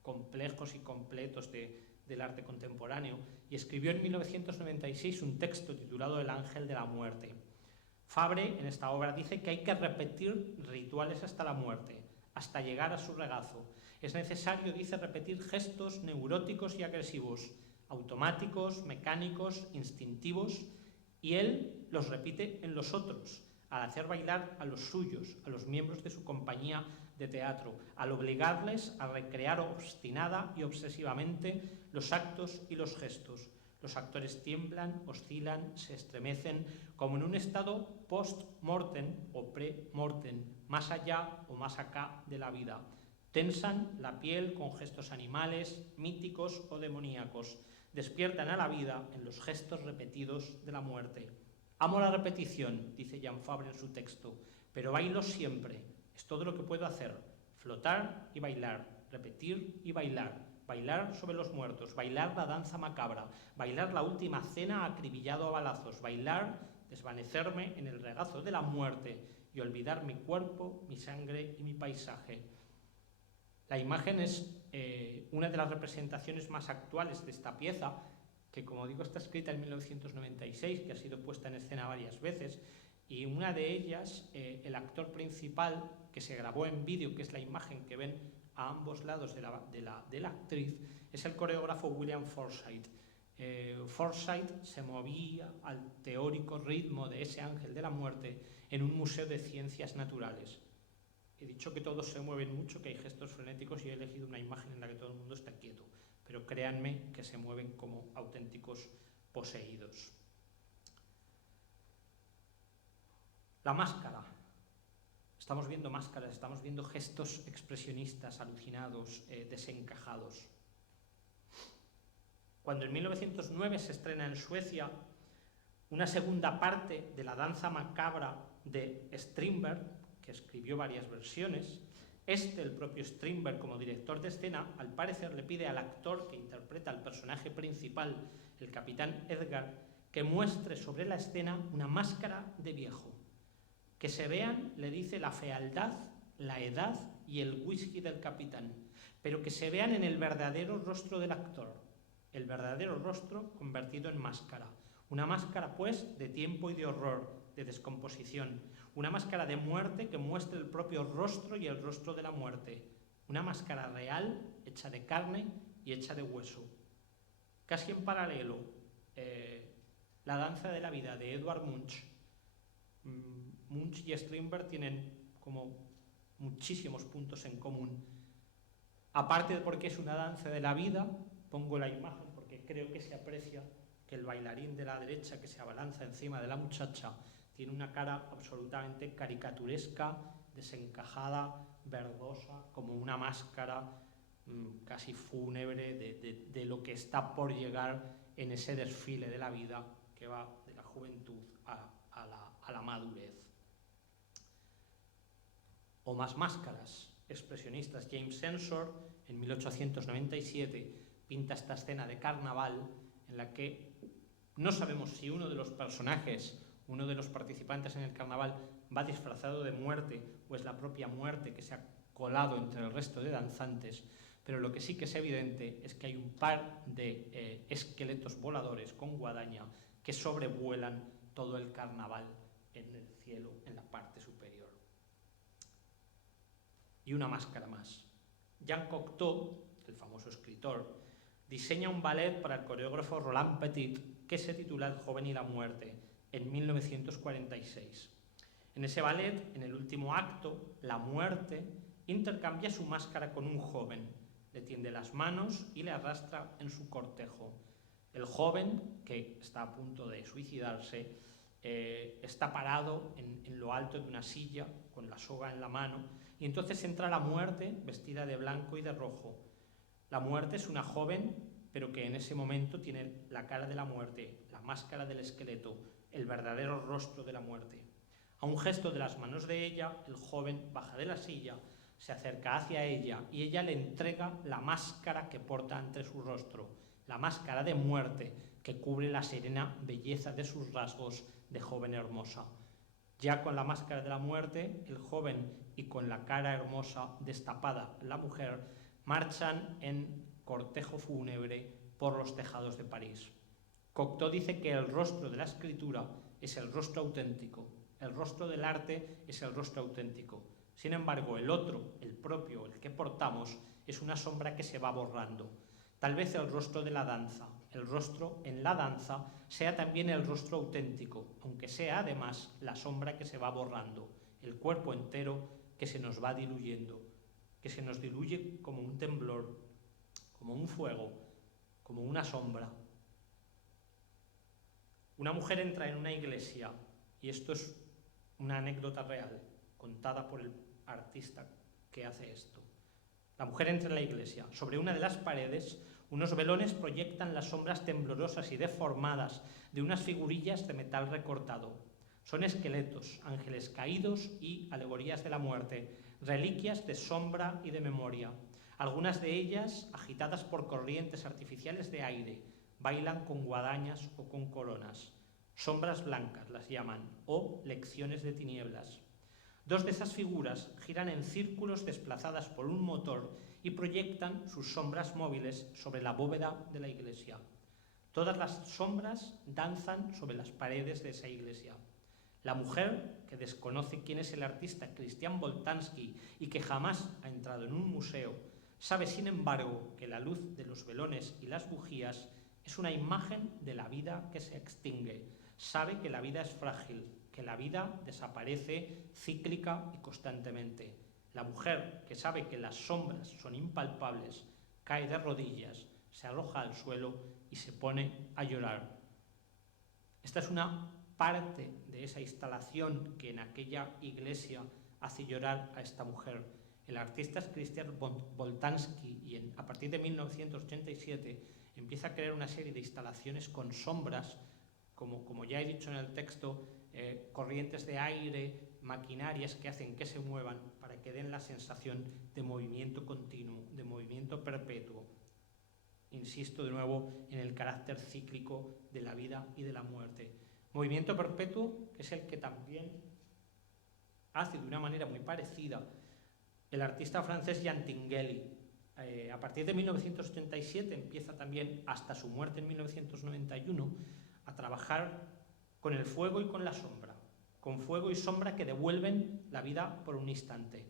complejos y completos del arte contemporáneo, y escribió en 1996 un texto titulado El ángel de la muerte. Fabre en esta obra dice que hay que repetir rituales hasta la muerte, hasta llegar a su regazo. Es necesario, dice, repetir gestos neuróticos y agresivos, automáticos, mecánicos, instintivos, y él los repite en los otros, al hacer bailar a los suyos, a los miembros de su compañía de teatro, al obligarles a recrear obstinada y obsesivamente los actos y los gestos. Los actores tiemblan, oscilan, se estremecen, como en un estado post-mortem o pre-mortem, más allá o más acá de la vida. Tensan la piel con gestos animales, míticos o demoníacos. Despiertan a la vida en los gestos repetidos de la muerte. Amo la repetición, dice Jan Fabre en su texto, pero bailo siempre. Es todo lo que puedo hacer. Flotar y bailar, repetir y bailar. Bailar sobre los muertos, bailar la danza macabra, bailar la última cena acribillado a balazos, bailar, desvanecerme en el regazo de la muerte y olvidar mi cuerpo, mi sangre y mi paisaje. La imagen es una de las representaciones más actuales de esta pieza, que como digo está escrita en 1996, que ha sido puesta en escena varias veces, y una de ellas, el actor principal, que se grabó en vídeo, que es la imagen que ven a ambos lados de la actriz, es el coreógrafo William Forsythe. Forsythe se movía al teórico ritmo de ese ángel de la muerte en un museo de ciencias naturales. He dicho que todos se mueven mucho, que hay gestos frenéticos, y he elegido una imagen en la que todo el mundo está quieto, pero créanme que se mueven como auténticos poseídos. La máscara. Estamos viendo máscaras, estamos viendo gestos expresionistas, alucinados, desencajados. Cuando en 1909 se estrena en Suecia una segunda parte de la danza macabra de Strindberg, que escribió varias versiones, el propio Strindberg, como director de escena, al parecer le pide al actor que interpreta al personaje principal, el capitán Edgar, que muestre sobre la escena una máscara de viejo. Que se vean, le dice, la fealdad, la edad y el whisky del capitán, pero que se vean en el verdadero rostro del actor, el verdadero rostro convertido en máscara. Una máscara, pues, de tiempo y de horror, de descomposición. Una máscara de muerte que muestre el propio rostro y el rostro de la muerte. Una máscara real, hecha de carne y hecha de hueso. Casi en paralelo, La danza de la vida de Edvard Munch. Munch y Strindberg tienen como muchísimos puntos en común. Aparte de porque es una danza de la vida, pongo la imagen porque creo que se aprecia que el bailarín de la derecha que se abalanza encima de la muchacha tiene una cara absolutamente caricaturesca, desencajada, verdosa, como una máscara casi fúnebre de lo que está por llegar en ese desfile de la vida que va de la juventud a la madurez. O más máscaras expresionistas. James Ensor, en 1897, pinta esta escena de carnaval en la que no sabemos si uno de los personajes, uno de los participantes en el carnaval, va disfrazado de muerte o es la propia muerte que se ha colado entre el resto de danzantes, pero lo que sí que es evidente es que hay un par de esqueletos voladores con guadaña que sobrevuelan todo el carnaval en el cielo, en la parte superior. Y una máscara más. Jean Cocteau, el famoso escritor, diseña un ballet para el coreógrafo Roland Petit que se titula El joven y la muerte, en 1946. En ese ballet, en el último acto, la muerte intercambia su máscara con un joven, le tiende las manos y le arrastra en su cortejo. El joven, que está a punto de suicidarse, está parado en lo alto de una silla con la soga en la mano, y entonces entra la muerte vestida de blanco y de rojo. La muerte es una joven, pero que en ese momento tiene la cara de la muerte, la máscara del esqueleto, el verdadero rostro de la muerte. A un gesto de las manos de ella, el joven baja de la silla, se acerca hacia ella y ella le entrega la máscara que porta ante su rostro, la máscara de muerte que cubre la serena belleza de sus rasgos de joven hermosa. Ya con la máscara de la muerte, el joven, y con la cara hermosa destapada, la mujer, marchan en cortejo fúnebre por los tejados de París. Cocteau dice que el rostro de la escritura es el rostro auténtico, el rostro del arte es el rostro auténtico. Sin embargo, el otro, el propio, el que portamos, es una sombra que se va borrando. Tal vez el rostro de la danza, el rostro en la danza, sea también el rostro auténtico, aunque sea además la sombra que se va borrando, el cuerpo entero que se nos va diluyendo, que se nos diluye como un temblor, como un fuego, como una sombra. Una mujer entra en una iglesia, y esto es una anécdota real, contada por el artista que hace esto. La mujer entra en la iglesia. Sobre una de las paredes, unos velones proyectan las sombras temblorosas y deformadas de unas figurillas de metal recortado. Son esqueletos, ángeles caídos y alegorías de la muerte, reliquias de sombra y de memoria. Algunas de ellas, agitadas por corrientes artificiales de aire, bailan con guadañas o con coronas. Sombras blancas las llaman, o lecciones de tinieblas. Dos de esas figuras giran en círculos desplazadas por un motor y proyectan sus sombras móviles sobre la bóveda de la iglesia. Todas las sombras danzan sobre las paredes de esa iglesia. La mujer, que desconoce quién es el artista Christian Boltanski y que jamás ha entrado en un museo, sabe sin embargo que la luz de los velones y las bujías es una imagen de la vida que se extingue. Sabe que la vida es frágil, que la vida desaparece cíclica y constantemente. La mujer, que sabe que las sombras son impalpables, cae de rodillas, se arroja al suelo y se pone a llorar. Esta es una parte de esa instalación que en aquella iglesia hace llorar a esta mujer. El artista es Christian Boltanski y a partir de 1987 empieza a crear una serie de instalaciones con sombras, como ya he dicho en el texto, corrientes de aire, maquinarias que hacen que se muevan para que den la sensación de movimiento continuo, de movimiento perpetuo. Insisto de nuevo en el carácter cíclico de la vida y de la muerte. Movimiento perpetuo que es el que también hace de una manera muy parecida el artista francés Jean Tinguely. A partir de 1987 empieza también, hasta su muerte en 1991, a trabajar con el fuego y con la sombra, con fuego y sombra que devuelven la vida por un instante.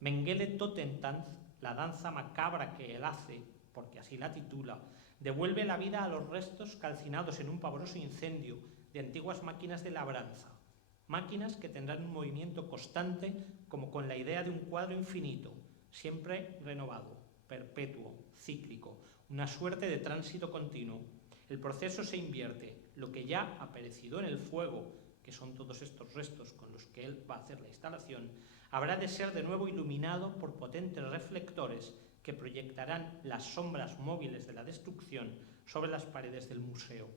Mengele Totentanz, la danza macabra que él hace, porque así la titula, devuelve la vida a los restos calcinados en un pavoroso incendio de antiguas máquinas de labranza, máquinas que tendrán un movimiento constante como con la idea de un cuadro infinito, siempre renovado, perpetuo, cíclico, una suerte de tránsito continuo. El proceso se invierte, lo que ya ha perecido en el fuego, que son todos estos restos con los que él va a hacer la instalación, habrá de ser de nuevo iluminado por potentes reflectores que proyectarán las sombras móviles de la destrucción sobre las paredes del museo.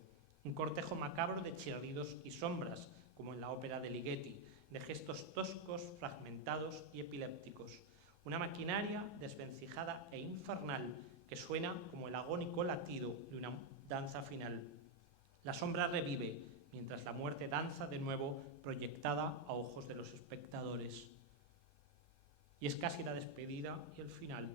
Un cortejo macabro de chirridos y sombras, como en la ópera de Ligeti, de gestos toscos, fragmentados y epilépticos. Una maquinaria desvencijada e infernal que suena como el agónico latido de una danza final. La sombra revive, mientras la muerte danza de nuevo proyectada a ojos de los espectadores. Y es casi la despedida y el final.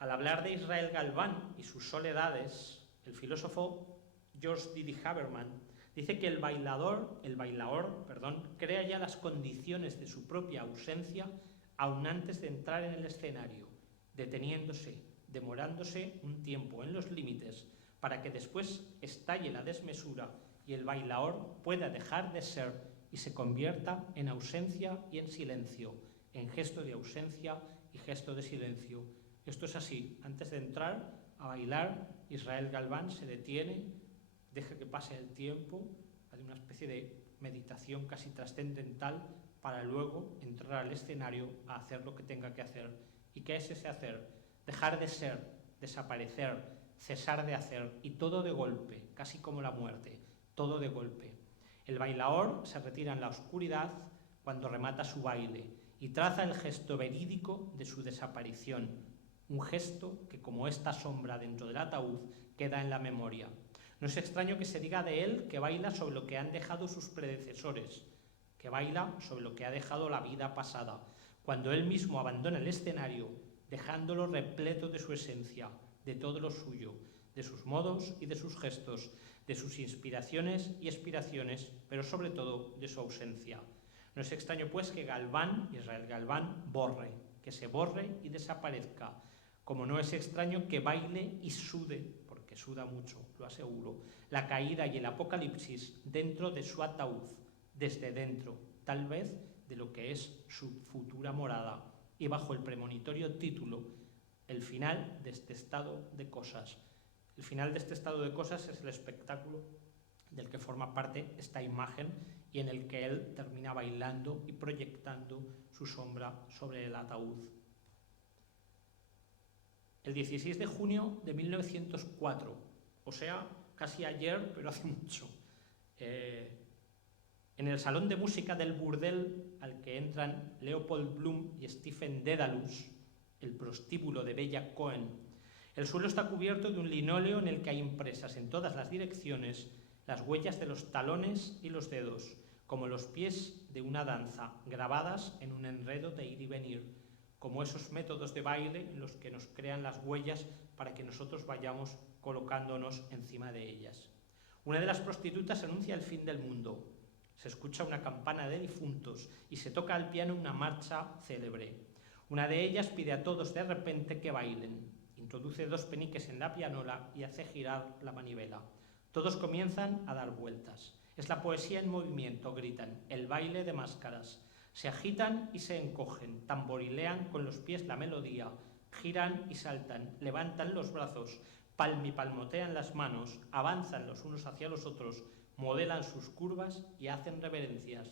Al hablar de Israel Galván y sus soledades, el filósofo George Didi Haberman dice que el bailador, crea ya las condiciones de su propia ausencia aún antes de entrar en el escenario, deteniéndose, demorándose un tiempo en los límites para que después estalle la desmesura y el bailador pueda dejar de ser y se convierta en ausencia y en silencio, en gesto de ausencia y gesto de silencio. Esto es así. Antes de entrar a bailar, Israel Galván se detiene, deja que pase el tiempo, hace una especie de meditación casi trascendental para luego entrar al escenario a hacer lo que tenga que hacer. ¿Y qué es ese hacer? Dejar de ser, desaparecer, cesar de hacer, y todo de golpe, casi como la muerte, todo de golpe. El bailaor se retira en la oscuridad cuando remata su baile y traza el gesto verídico de su desaparición, un gesto que, como esta sombra dentro del ataúd, queda en la memoria. No es extraño que se diga de él que baila sobre lo que han dejado sus predecesores, que baila sobre lo que ha dejado la vida pasada, cuando él mismo abandona el escenario, dejándolo repleto de su esencia, de todo lo suyo, de sus modos y de sus gestos, de sus inspiraciones y expiraciones, pero sobre todo de su ausencia. No es extraño, pues, que Galván, Israel Galván, borre, que se borre y desaparezca, como no es extraño que baile y sude, porque suda mucho, lo aseguro, la caída y el apocalipsis dentro de su ataúd, desde dentro, tal vez, de lo que es su futura morada, y bajo el premonitorio título, el final de este estado de cosas. El final de este estado de cosas es el espectáculo del que forma parte esta imagen y en el que él termina bailando y proyectando su sombra sobre el ataúd. El 16 de junio de 1904, o sea, casi ayer, pero hace mucho, en el salón de música del burdel al que entran Leopold Bloom y Stephen Dedalus, el prostíbulo de Bella Cohen, el suelo está cubierto de un linóleo en el que hay impresas en todas las direcciones las huellas de los talones y los dedos, como los pies de una danza, grabadas en un enredo de ir y venir, como esos métodos de baile en los que nos crean las huellas para que nosotros vayamos colocándonos encima de ellas. Una de las prostitutas anuncia el fin del mundo. Se escucha una campana de difuntos y se toca al piano una marcha célebre. Una de ellas pide a todos de repente que bailen. Introduce 2 peniques en la pianola y hace girar la manivela. Todos comienzan a dar vueltas. Es la poesía en movimiento, gritan, el baile de máscaras. Se agitan y se encogen, tamborilean con los pies la melodía, giran y saltan, levantan los brazos, palmotean las manos, avanzan los unos hacia los otros, modelan sus curvas y hacen reverencias.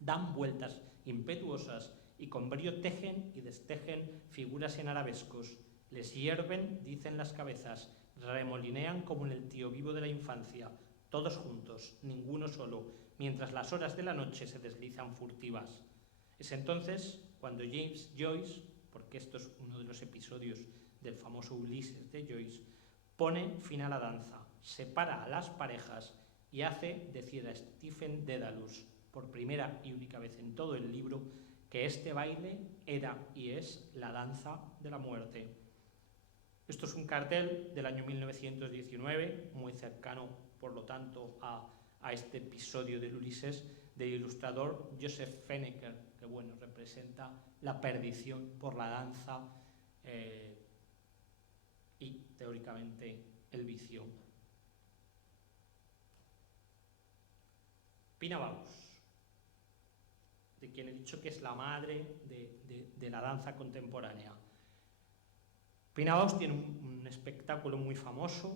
Dan vueltas impetuosas y con brío tejen y destejen figuras en arabescos. Les hierven, dicen las cabezas, remolinean como en el tío vivo de la infancia, todos juntos, ninguno solo, mientras las horas de la noche se deslizan furtivas. Es entonces cuando James Joyce, porque esto es uno de los episodios del famoso Ulises de Joyce, pone fin a la danza, separa a las parejas y hace decir a Stephen Dedalus, por primera y única vez en todo el libro, que este baile era y es la danza de la muerte. Esto es un cartel del año 1919, muy cercano, por lo tanto, a este episodio del Ulises, del ilustrador Joseph Fenneker, que bueno, representa la perdición por la danza y, teóricamente, el vicio. Pina Bausch, de quien he dicho que es la madre de la danza contemporánea. Pina Bausch tiene un espectáculo muy famoso,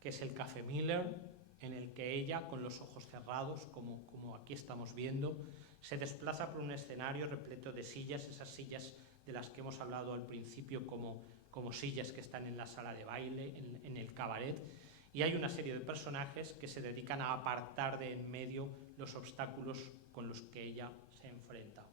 que es el Café Miller, en el que ella, con los ojos cerrados, como aquí estamos viendo, se desplaza por un escenario repleto de sillas, esas sillas de las que hemos hablado al principio como sillas que están en la sala de baile, en el cabaret, y hay una serie de personajes que se dedican a apartar de en medio los obstáculos con los que ella se enfrenta.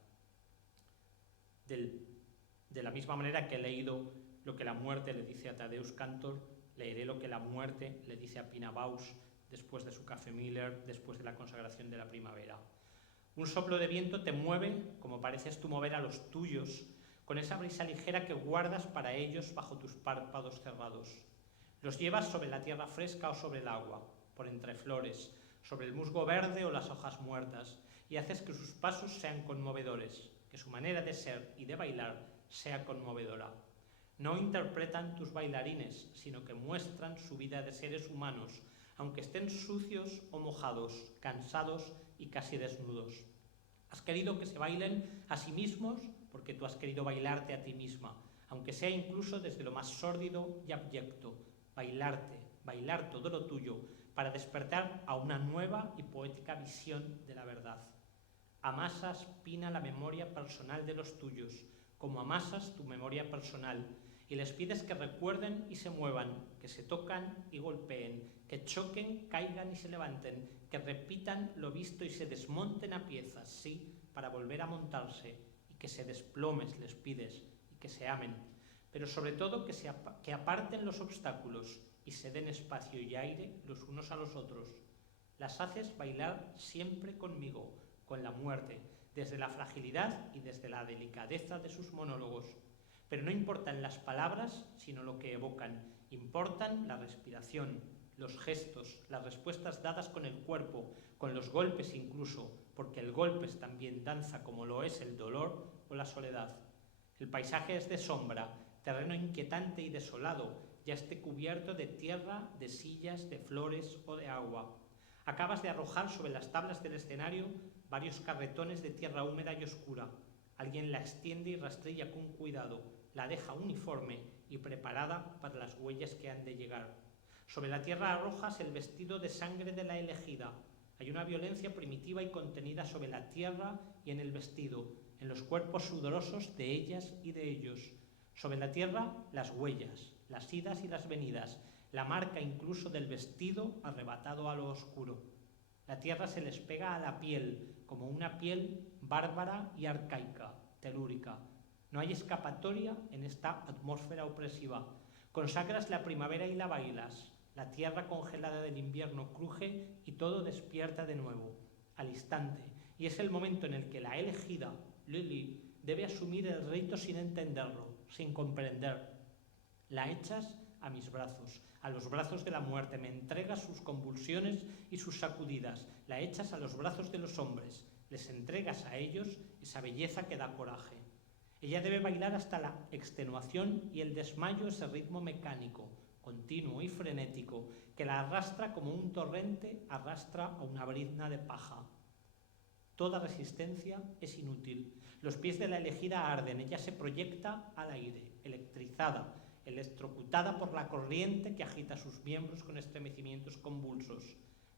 De la misma manera que he leído lo que la muerte le dice a Tadeusz Kantor, leeré lo que la muerte le dice a Pina Bausch después de su Café Miller, después de la consagración de la primavera. Un soplo de viento te mueve como pareces tú mover a los tuyos, con esa brisa ligera que guardas para ellos bajo tus párpados cerrados. Los llevas sobre la tierra fresca o sobre el agua, por entre flores, sobre el musgo verde o las hojas muertas, y haces que sus pasos sean conmovedores, que su manera de ser y de bailar sea conmovedora. No interpretan tus bailarines, sino que muestran su vida de seres humanos, aunque estén sucios o mojados, cansados y casi desnudos. Has querido que se bailen a sí mismos porque tú has querido bailarte a ti misma, aunque sea incluso desde lo más sórdido y abyecto. Bailarte, bailar todo lo tuyo, para despertar a una nueva y poética visión de la verdad. Amasas, Pina, la memoria personal de los tuyos, como amasas tu memoria personal, y les pides que recuerden y se muevan, que se tocan y golpeen, que choquen, caigan y se levanten, que repitan lo visto y se desmonten a piezas, sí, para volver a montarse, y que se desplomes, les pides, y que se amen, pero sobre todo que aparten los obstáculos y se den espacio y aire los unos a los otros. Las haces bailar siempre conmigo, con la muerte, desde la fragilidad y desde la delicadeza de sus monólogos. Pero no importan las palabras, sino lo que evocan. Importan la respiración, los gestos, las respuestas dadas con el cuerpo, con los golpes incluso, porque el golpe es también danza como lo es el dolor o la soledad. El paisaje es de sombra, terreno inquietante y desolado, ya esté cubierto de tierra, de sillas, de flores o de agua. Acabas de arrojar sobre las tablas del escenario varios carretones de tierra húmeda y oscura. Alguien la extiende y rastrilla con cuidado, la deja uniforme y preparada para las huellas que han de llegar. Sobre la tierra arrojas el vestido de sangre de la elegida. Hay una violencia primitiva y contenida sobre la tierra y en el vestido, en los cuerpos sudorosos de ellas y de ellos. Sobre la tierra, las huellas, las idas y las venidas, la marca incluso del vestido arrebatado a lo oscuro. La tierra se les pega a la piel, como una piel bárbara y arcaica, telúrica. No hay escapatoria en esta atmósfera opresiva. Consagras la primavera y la bailas. La tierra congelada del invierno cruje y todo despierta de nuevo, al instante. Y es el momento en el que la elegida, Lily, debe asumir el rito sin entenderlo, sin comprender. La echas a mis brazos, a los brazos de la muerte, me entregas sus convulsiones y sus sacudidas, la echas a los brazos de los hombres, les entregas a ellos esa belleza que da coraje. Ella debe bailar hasta la extenuación y el desmayo, ese ritmo mecánico, continuo y frenético, que la arrastra como un torrente arrastra a una brizna de paja. Toda resistencia es inútil. Los pies de la elegida arden, ella se proyecta al aire, electrizada, electrocutada por la corriente que agita sus miembros con estremecimientos convulsos.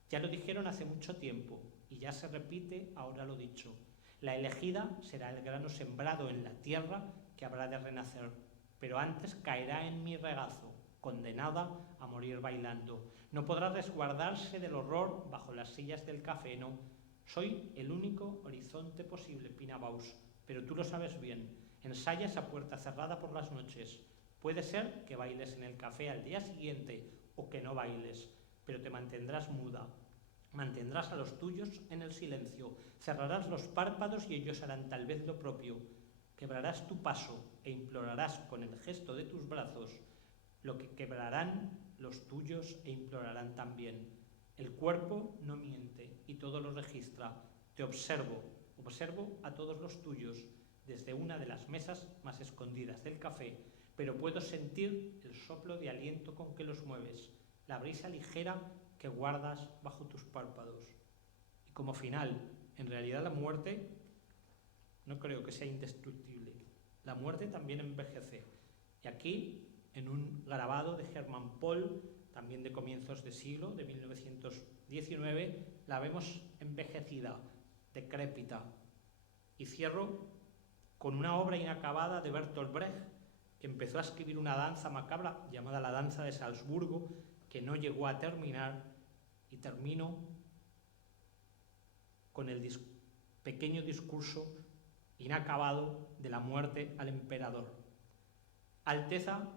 Ya lo dijeron hace mucho tiempo, y ya se repite ahora lo dicho. La elegida será el grano sembrado en la tierra que habrá de renacer, pero antes caerá en mi regazo, condenada a morir bailando. No podrá resguardarse del horror bajo las sillas del café, no. Soy el único horizonte posible, Pina Bausch, pero tú lo sabes bien. Ensayas a puerta cerrada por las noches. Puede ser que bailes en el café al día siguiente o que no bailes, pero te mantendrás muda. Mantendrás a los tuyos en el silencio, cerrarás los párpados y ellos harán tal vez lo propio. Quebrarás tu paso e implorarás con el gesto de tus brazos lo que quebrarán los tuyos e implorarán también. El cuerpo no miente y todo lo registra. Te observo a todos los tuyos desde una de las mesas más escondidas del café, pero puedo sentir el soplo de aliento con que los mueves, la brisa ligera que guardas bajo tus párpados. Y como final, en realidad la muerte no creo que sea indestructible. La muerte también envejece. Y aquí, en un grabado de Hermann Pohl, también de comienzos de siglo, de 1919, la vemos envejecida, decrépita. Y cierro con una obra inacabada de Bertolt Brecht, que empezó a escribir una danza macabra llamada La danza de Salzburgo, que no llegó a terminar, y termino con el pequeño discurso inacabado de la muerte al emperador. Alteza,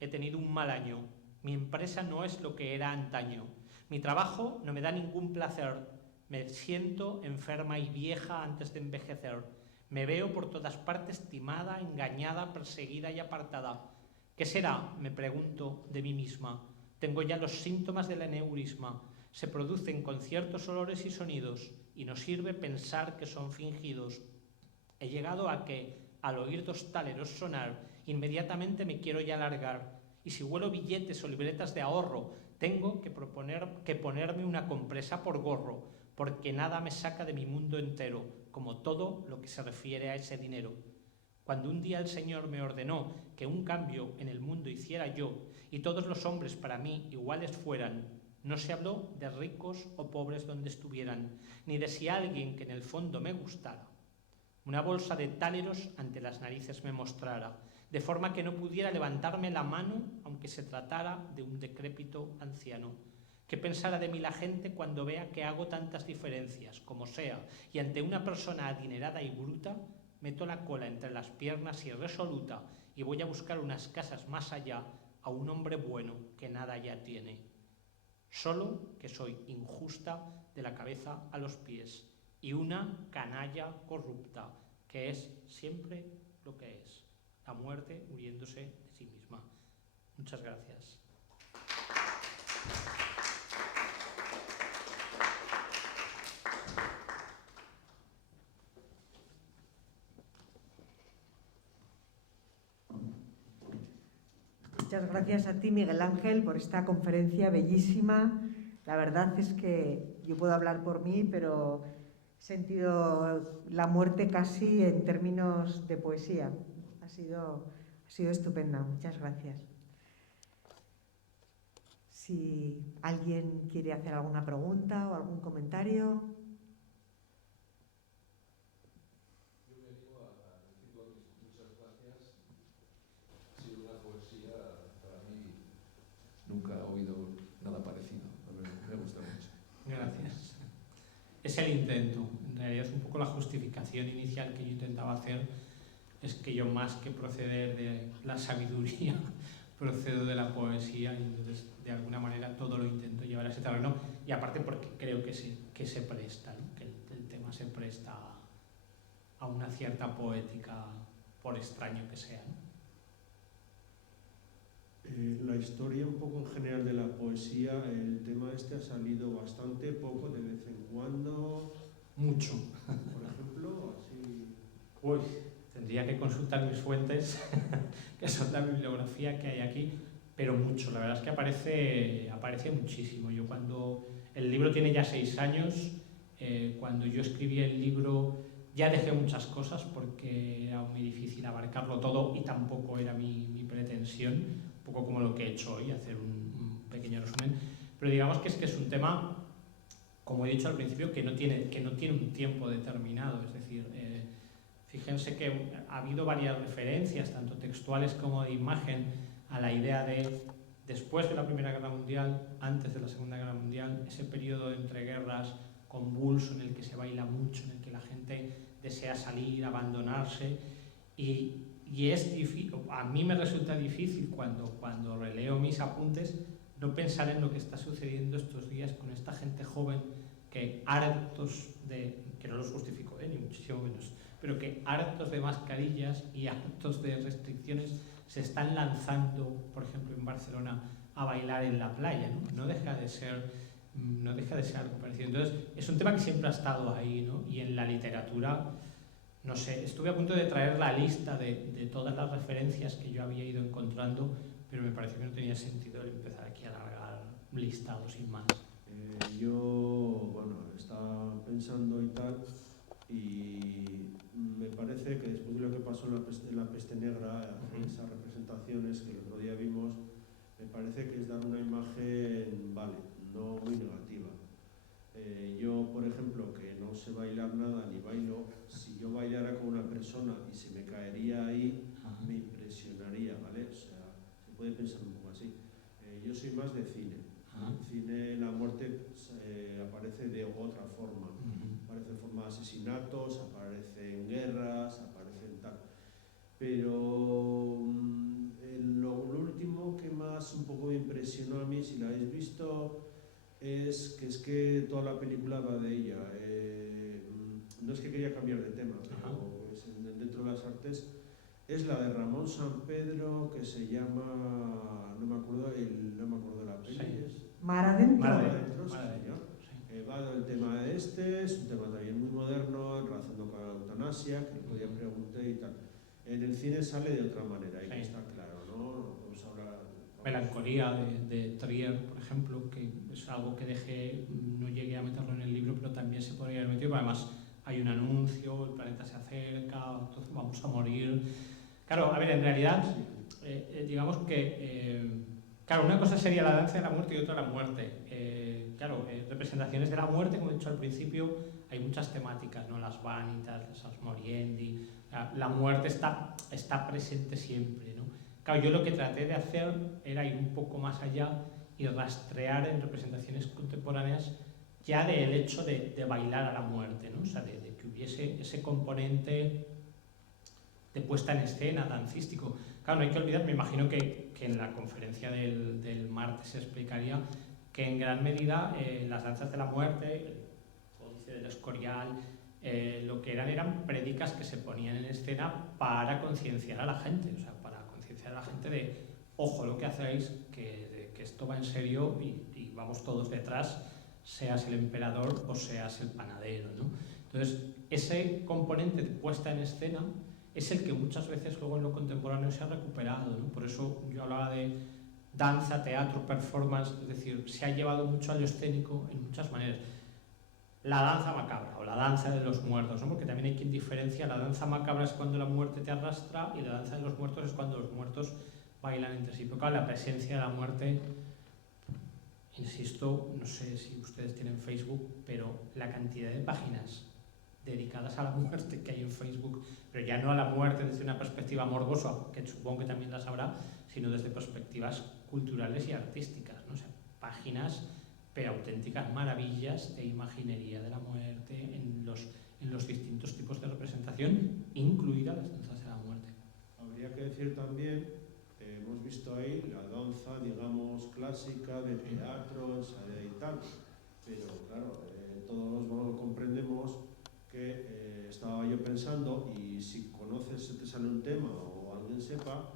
he tenido un mal año. Mi empresa no es lo que era antaño. Mi trabajo no me da ningún placer. Me siento enferma y vieja antes de envejecer. Me veo por todas partes timada, engañada, perseguida y apartada. ¿Qué será?, me pregunto de mí misma. Tengo ya los síntomas del aneurisma. Se producen con ciertos olores y sonidos y no sirve pensar que son fingidos. He llegado a que, al oír dos taleros sonar, inmediatamente me quiero ya largar. Y si huelo billetes o libretas de ahorro, tengo que ponerme una compresa por gorro, porque nada me saca de mi mundo entero, como todo lo que se refiere a ese dinero. Cuando un día el Señor me ordenó que un cambio en el mundo hiciera yo, y todos los hombres para mí iguales fueran, no se habló de ricos o pobres donde estuvieran, ni de si alguien que en el fondo me gustara una bolsa de táleros ante las narices me mostrara, de forma que no pudiera levantarme la mano aunque se tratara de un decrépito anciano. ¿Qué pensará de mí la gente cuando vea que hago tantas diferencias, como sea, y ante una persona adinerada y bruta, meto la cola entre las piernas irresoluta y voy a buscar unas casas más allá a un hombre bueno que nada ya tiene? Solo que soy injusta de la cabeza a los pies y una canalla corrupta, que es siempre lo que es, la muerte muriéndose de sí misma. Muchas gracias. Muchas gracias a ti, Miguel Ángel, por esta conferencia bellísima. La verdad es que yo puedo hablar por mí, pero he sentido la muerte casi en términos de poesía. Ha sido estupenda. Muchas gracias. Si alguien quiere hacer alguna pregunta o algún comentario. Yo me animo a decir lo mismo. Muchas gracias. Ha sido una poesía, para mí, nunca he oído nada parecido. Me gusta mucho. Gracias. Es el intento. En realidad es un poco la justificación inicial que yo intentaba hacer, es que yo más que proceder de la sabiduría, procedo de la poesía y entonces de alguna manera todo lo intento llevar a ese terreno y aparte porque creo que se presta, ¿no? Que el tema se presta a una cierta poética por extraño que sea, ¿no? La historia un poco en general de la poesía, el tema este ha salido bastante poco, de vez en cuando. Mucho. Por ejemplo, así. Uy, tendría que consultar mis fuentes, que son la bibliografía que hay aquí, pero mucho. La verdad es que aparece muchísimo. Yo cuando el libro tiene ya 6 años, cuando yo escribí el libro ya dejé muchas cosas porque era muy difícil abarcarlo todo y tampoco era mi pretensión, un poco como lo que he hecho hoy, hacer un pequeño resumen. Pero digamos que es un tema, como he dicho al principio, que no tiene un tiempo determinado. Es decir, fíjense que ha habido varias referencias, tanto textuales como de imagen, a la idea de después de la Primera Guerra Mundial, antes de la Segunda Guerra Mundial, ese periodo entre guerras convulso en el que se baila mucho, en el que la gente desea salir, abandonarse, y es difícil, a mí me resulta difícil cuando releo mis apuntes no pensar en lo que está sucediendo estos días con esta gente joven que hartos de, que no los justifico, ni muchísimo menos, pero que hartos de mascarillas y hartos de restricciones se están lanzando, por ejemplo en Barcelona, a bailar en la playa, ¿no? No deja de ser algo parecido. Entonces, es un tema que siempre ha estado ahí, ¿no? Y en la literatura, no sé, estuve a punto de traer la lista de todas las referencias que yo había ido encontrando, pero me pareció que no tenía sentido el empezar aquí a alargar listados sin más. Yo, estaba pensando y tal, y me parece que después de lo que pasó en la peste negra, esas representaciones que el otro día vimos, me parece que es dar una imagen, no muy negativa. Yo, por ejemplo, que no sé bailar nada ni bailo, si yo bailara con una persona y se me caería ahí, me impresionaría, ¿vale? O sea, se puede pensar un poco así. Yo soy más de cine. En cine la muerte aparece de otra forma. Aparece en forma de asesinatos, aparece en guerras, aparece en tal. Pero lo último que más un poco me impresionó a mí, si la habéis visto, es que toda la película va de ella. No es que quería cambiar de tema, pero dentro de las artes es la de Ramón Sampedro, que se llama, no me acuerdo de la peli. Sí. Mar adentro. Mar adentro, sí, señor. Va del tema de es un tema también muy moderno, relacionado con la eutanasia, que podía preguntar y tal. En el cine sale de otra manera, y que está claro, ¿no? Vamos a hablar... Melancolía de Trier, por ejemplo, que es algo que dejé, no llegué a meterlo en el libro, pero también se podría haber metido, además hay un anuncio, el planeta se acerca, entonces vamos a morir. Claro, a ver, en realidad, digamos que, claro, una cosa sería la danza de la muerte y otra la muerte. Representaciones de la muerte, como he dicho al principio, hay muchas temáticas, ¿no? Las vanitas, las moriendi, la muerte está presente siempre, ¿no? Claro, yo lo que traté de hacer era ir un poco más allá y rastrear en representaciones contemporáneas ya del hecho de bailar a la muerte, ¿no? O sea, de que hubiese ese componente de puesta en escena, dancístico. Claro, no hay que olvidar, me imagino que en la conferencia del martes se explicaría que en gran medida las danzas de la muerte, el Códice del Escorial, lo que eran prédicas que se ponían en escena para concienciar a la gente, o sea, para concienciar a la gente de, ojo lo que hacéis, que esto va en serio y vamos todos detrás, seas el emperador o seas el panadero, ¿no? Entonces, ese componente de puesta en escena es el que muchas veces luego en lo contemporáneo se ha recuperado, ¿no? Por eso yo hablaba de danza, teatro, performance, es decir, se ha llevado mucho a lo escénico en muchas maneras. La danza macabra o la danza de los muertos, ¿no? Porque también hay quien diferencia, la danza macabra es cuando la muerte te arrastra y la danza de los muertos es cuando los muertos bailan entre sí. Pero claro, la presencia de la muerte, insisto, no sé si ustedes tienen Facebook, pero la cantidad de páginas dedicadas a la muerte que hay en Facebook, pero ya no a la muerte desde una perspectiva morbosa, que supongo que también las habrá, sino desde perspectivas culturales y artísticas, ¿no? O sea, páginas, pero auténticas maravillas de imaginería de la muerte en los distintos tipos de representación, incluidas las danzas de la muerte. Habría que decir también, hemos visto ahí la danza, digamos, clásica de teatro, ensayo y tal, pero claro, todos comprendemos que estaba yo pensando, y si conoces, se te sale un tema o alguien sepa,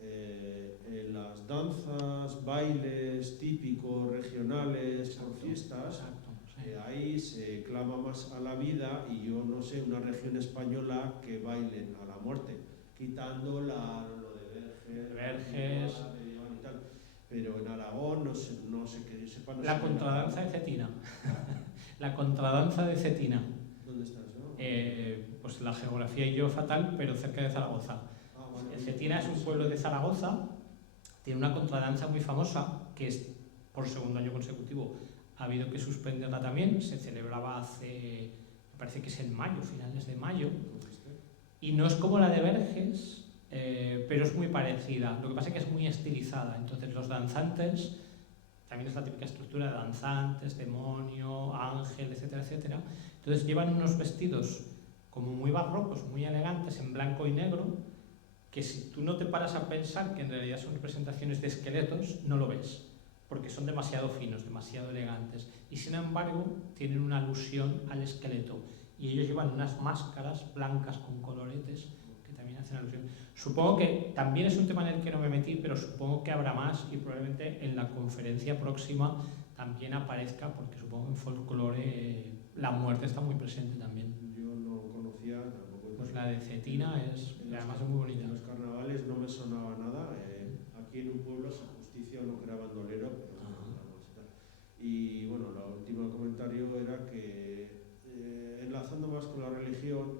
en las danzas, bailes típicos, regionales, por fiestas, Exacto, sí. ahí se clama más a la vida, y yo no sé una región española que bailen a la muerte, quitando lo de Verges, y tal, pero en Aragón no sé que yo sepa. No La sé contradanza de Cetina. La contradanza de Cetina. ¿Dónde estás, no? Pues la geografía y yo fatal, pero cerca de Zaragoza. Vale. Cetina es un pueblo de Zaragoza, tiene una contradanza muy famosa, que es por segundo año consecutivo. Ha habido que suspenderla también, se celebraba hace, me parece que es en mayo, finales de mayo, y no es como la de Verges, pero es muy parecida. Lo que pasa es que es muy estilizada, entonces los danzantes, también es la típica estructura de danzantes, demonio, ángel, etcétera, etcétera. Entonces llevan unos vestidos como muy barrocos, muy elegantes, en blanco y negro, que si tú no te paras a pensar que en realidad son representaciones de esqueletos, no lo ves, porque son demasiado finos, demasiado elegantes, y sin embargo tienen una alusión al esqueleto, y ellos llevan unas máscaras blancas con coloretes que también hacen alusión. Supongo que también es un tema en el que no me metí, pero supongo que habrá más, y probablemente en la conferencia próxima también aparezca, porque supongo que en folclore la muerte está muy presente también. Yo no conocía tampoco. Pues la de Cetina además es muy bonita. En los carnavales no me sonaba nada. Aquí en un pueblo, San Justicia, no que era bandolero, pero y bueno, el último comentario era que enlazando más con la religión,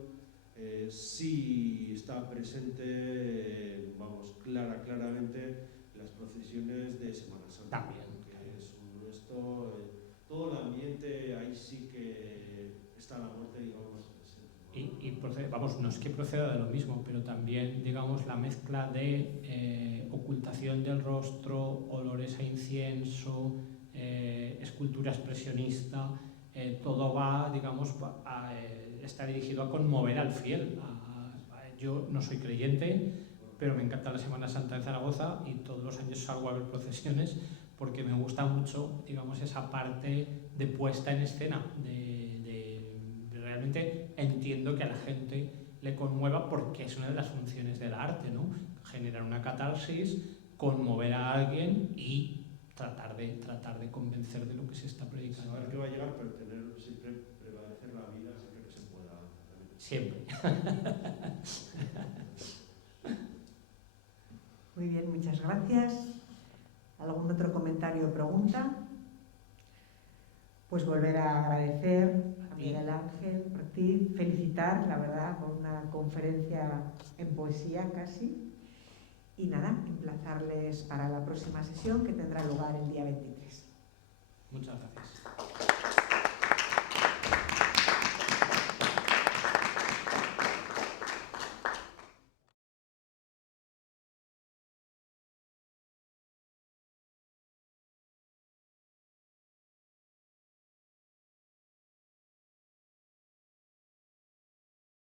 sí está presente, vamos, claramente las procesiones de Semana Santa. También. Que es todo el ambiente, ahí sí que está la muerte, digamos, presente. Y procede, vamos, no es que proceda de lo mismo, pero también, digamos, la mezcla de ocultación del rostro, olores a incienso, escultura expresionista, todo va, digamos, está dirigido a conmover al fiel. Yo no soy creyente, pero me encanta la Semana Santa de Zaragoza y todos los años salgo a ver procesiones porque me gusta mucho, digamos, esa parte de puesta en escena, realmente entiendo que a la gente le conmueva porque es una de las funciones del arte, ¿no? Generar una catarsis, conmover a alguien y tratar de convencer de lo que se está predicando. Saber que va a llegar, pero tener siempre prevalecer la vida siempre que se pueda. Siempre. Muy bien, muchas gracias. ¿Algún otro comentario o pregunta? Pues volver a agradecer a Miguel Ángel Ortiz, felicitar, la verdad, por una conferencia en poesía casi. Y nada, emplazarles para la próxima sesión que tendrá lugar el día 23. Muchas gracias.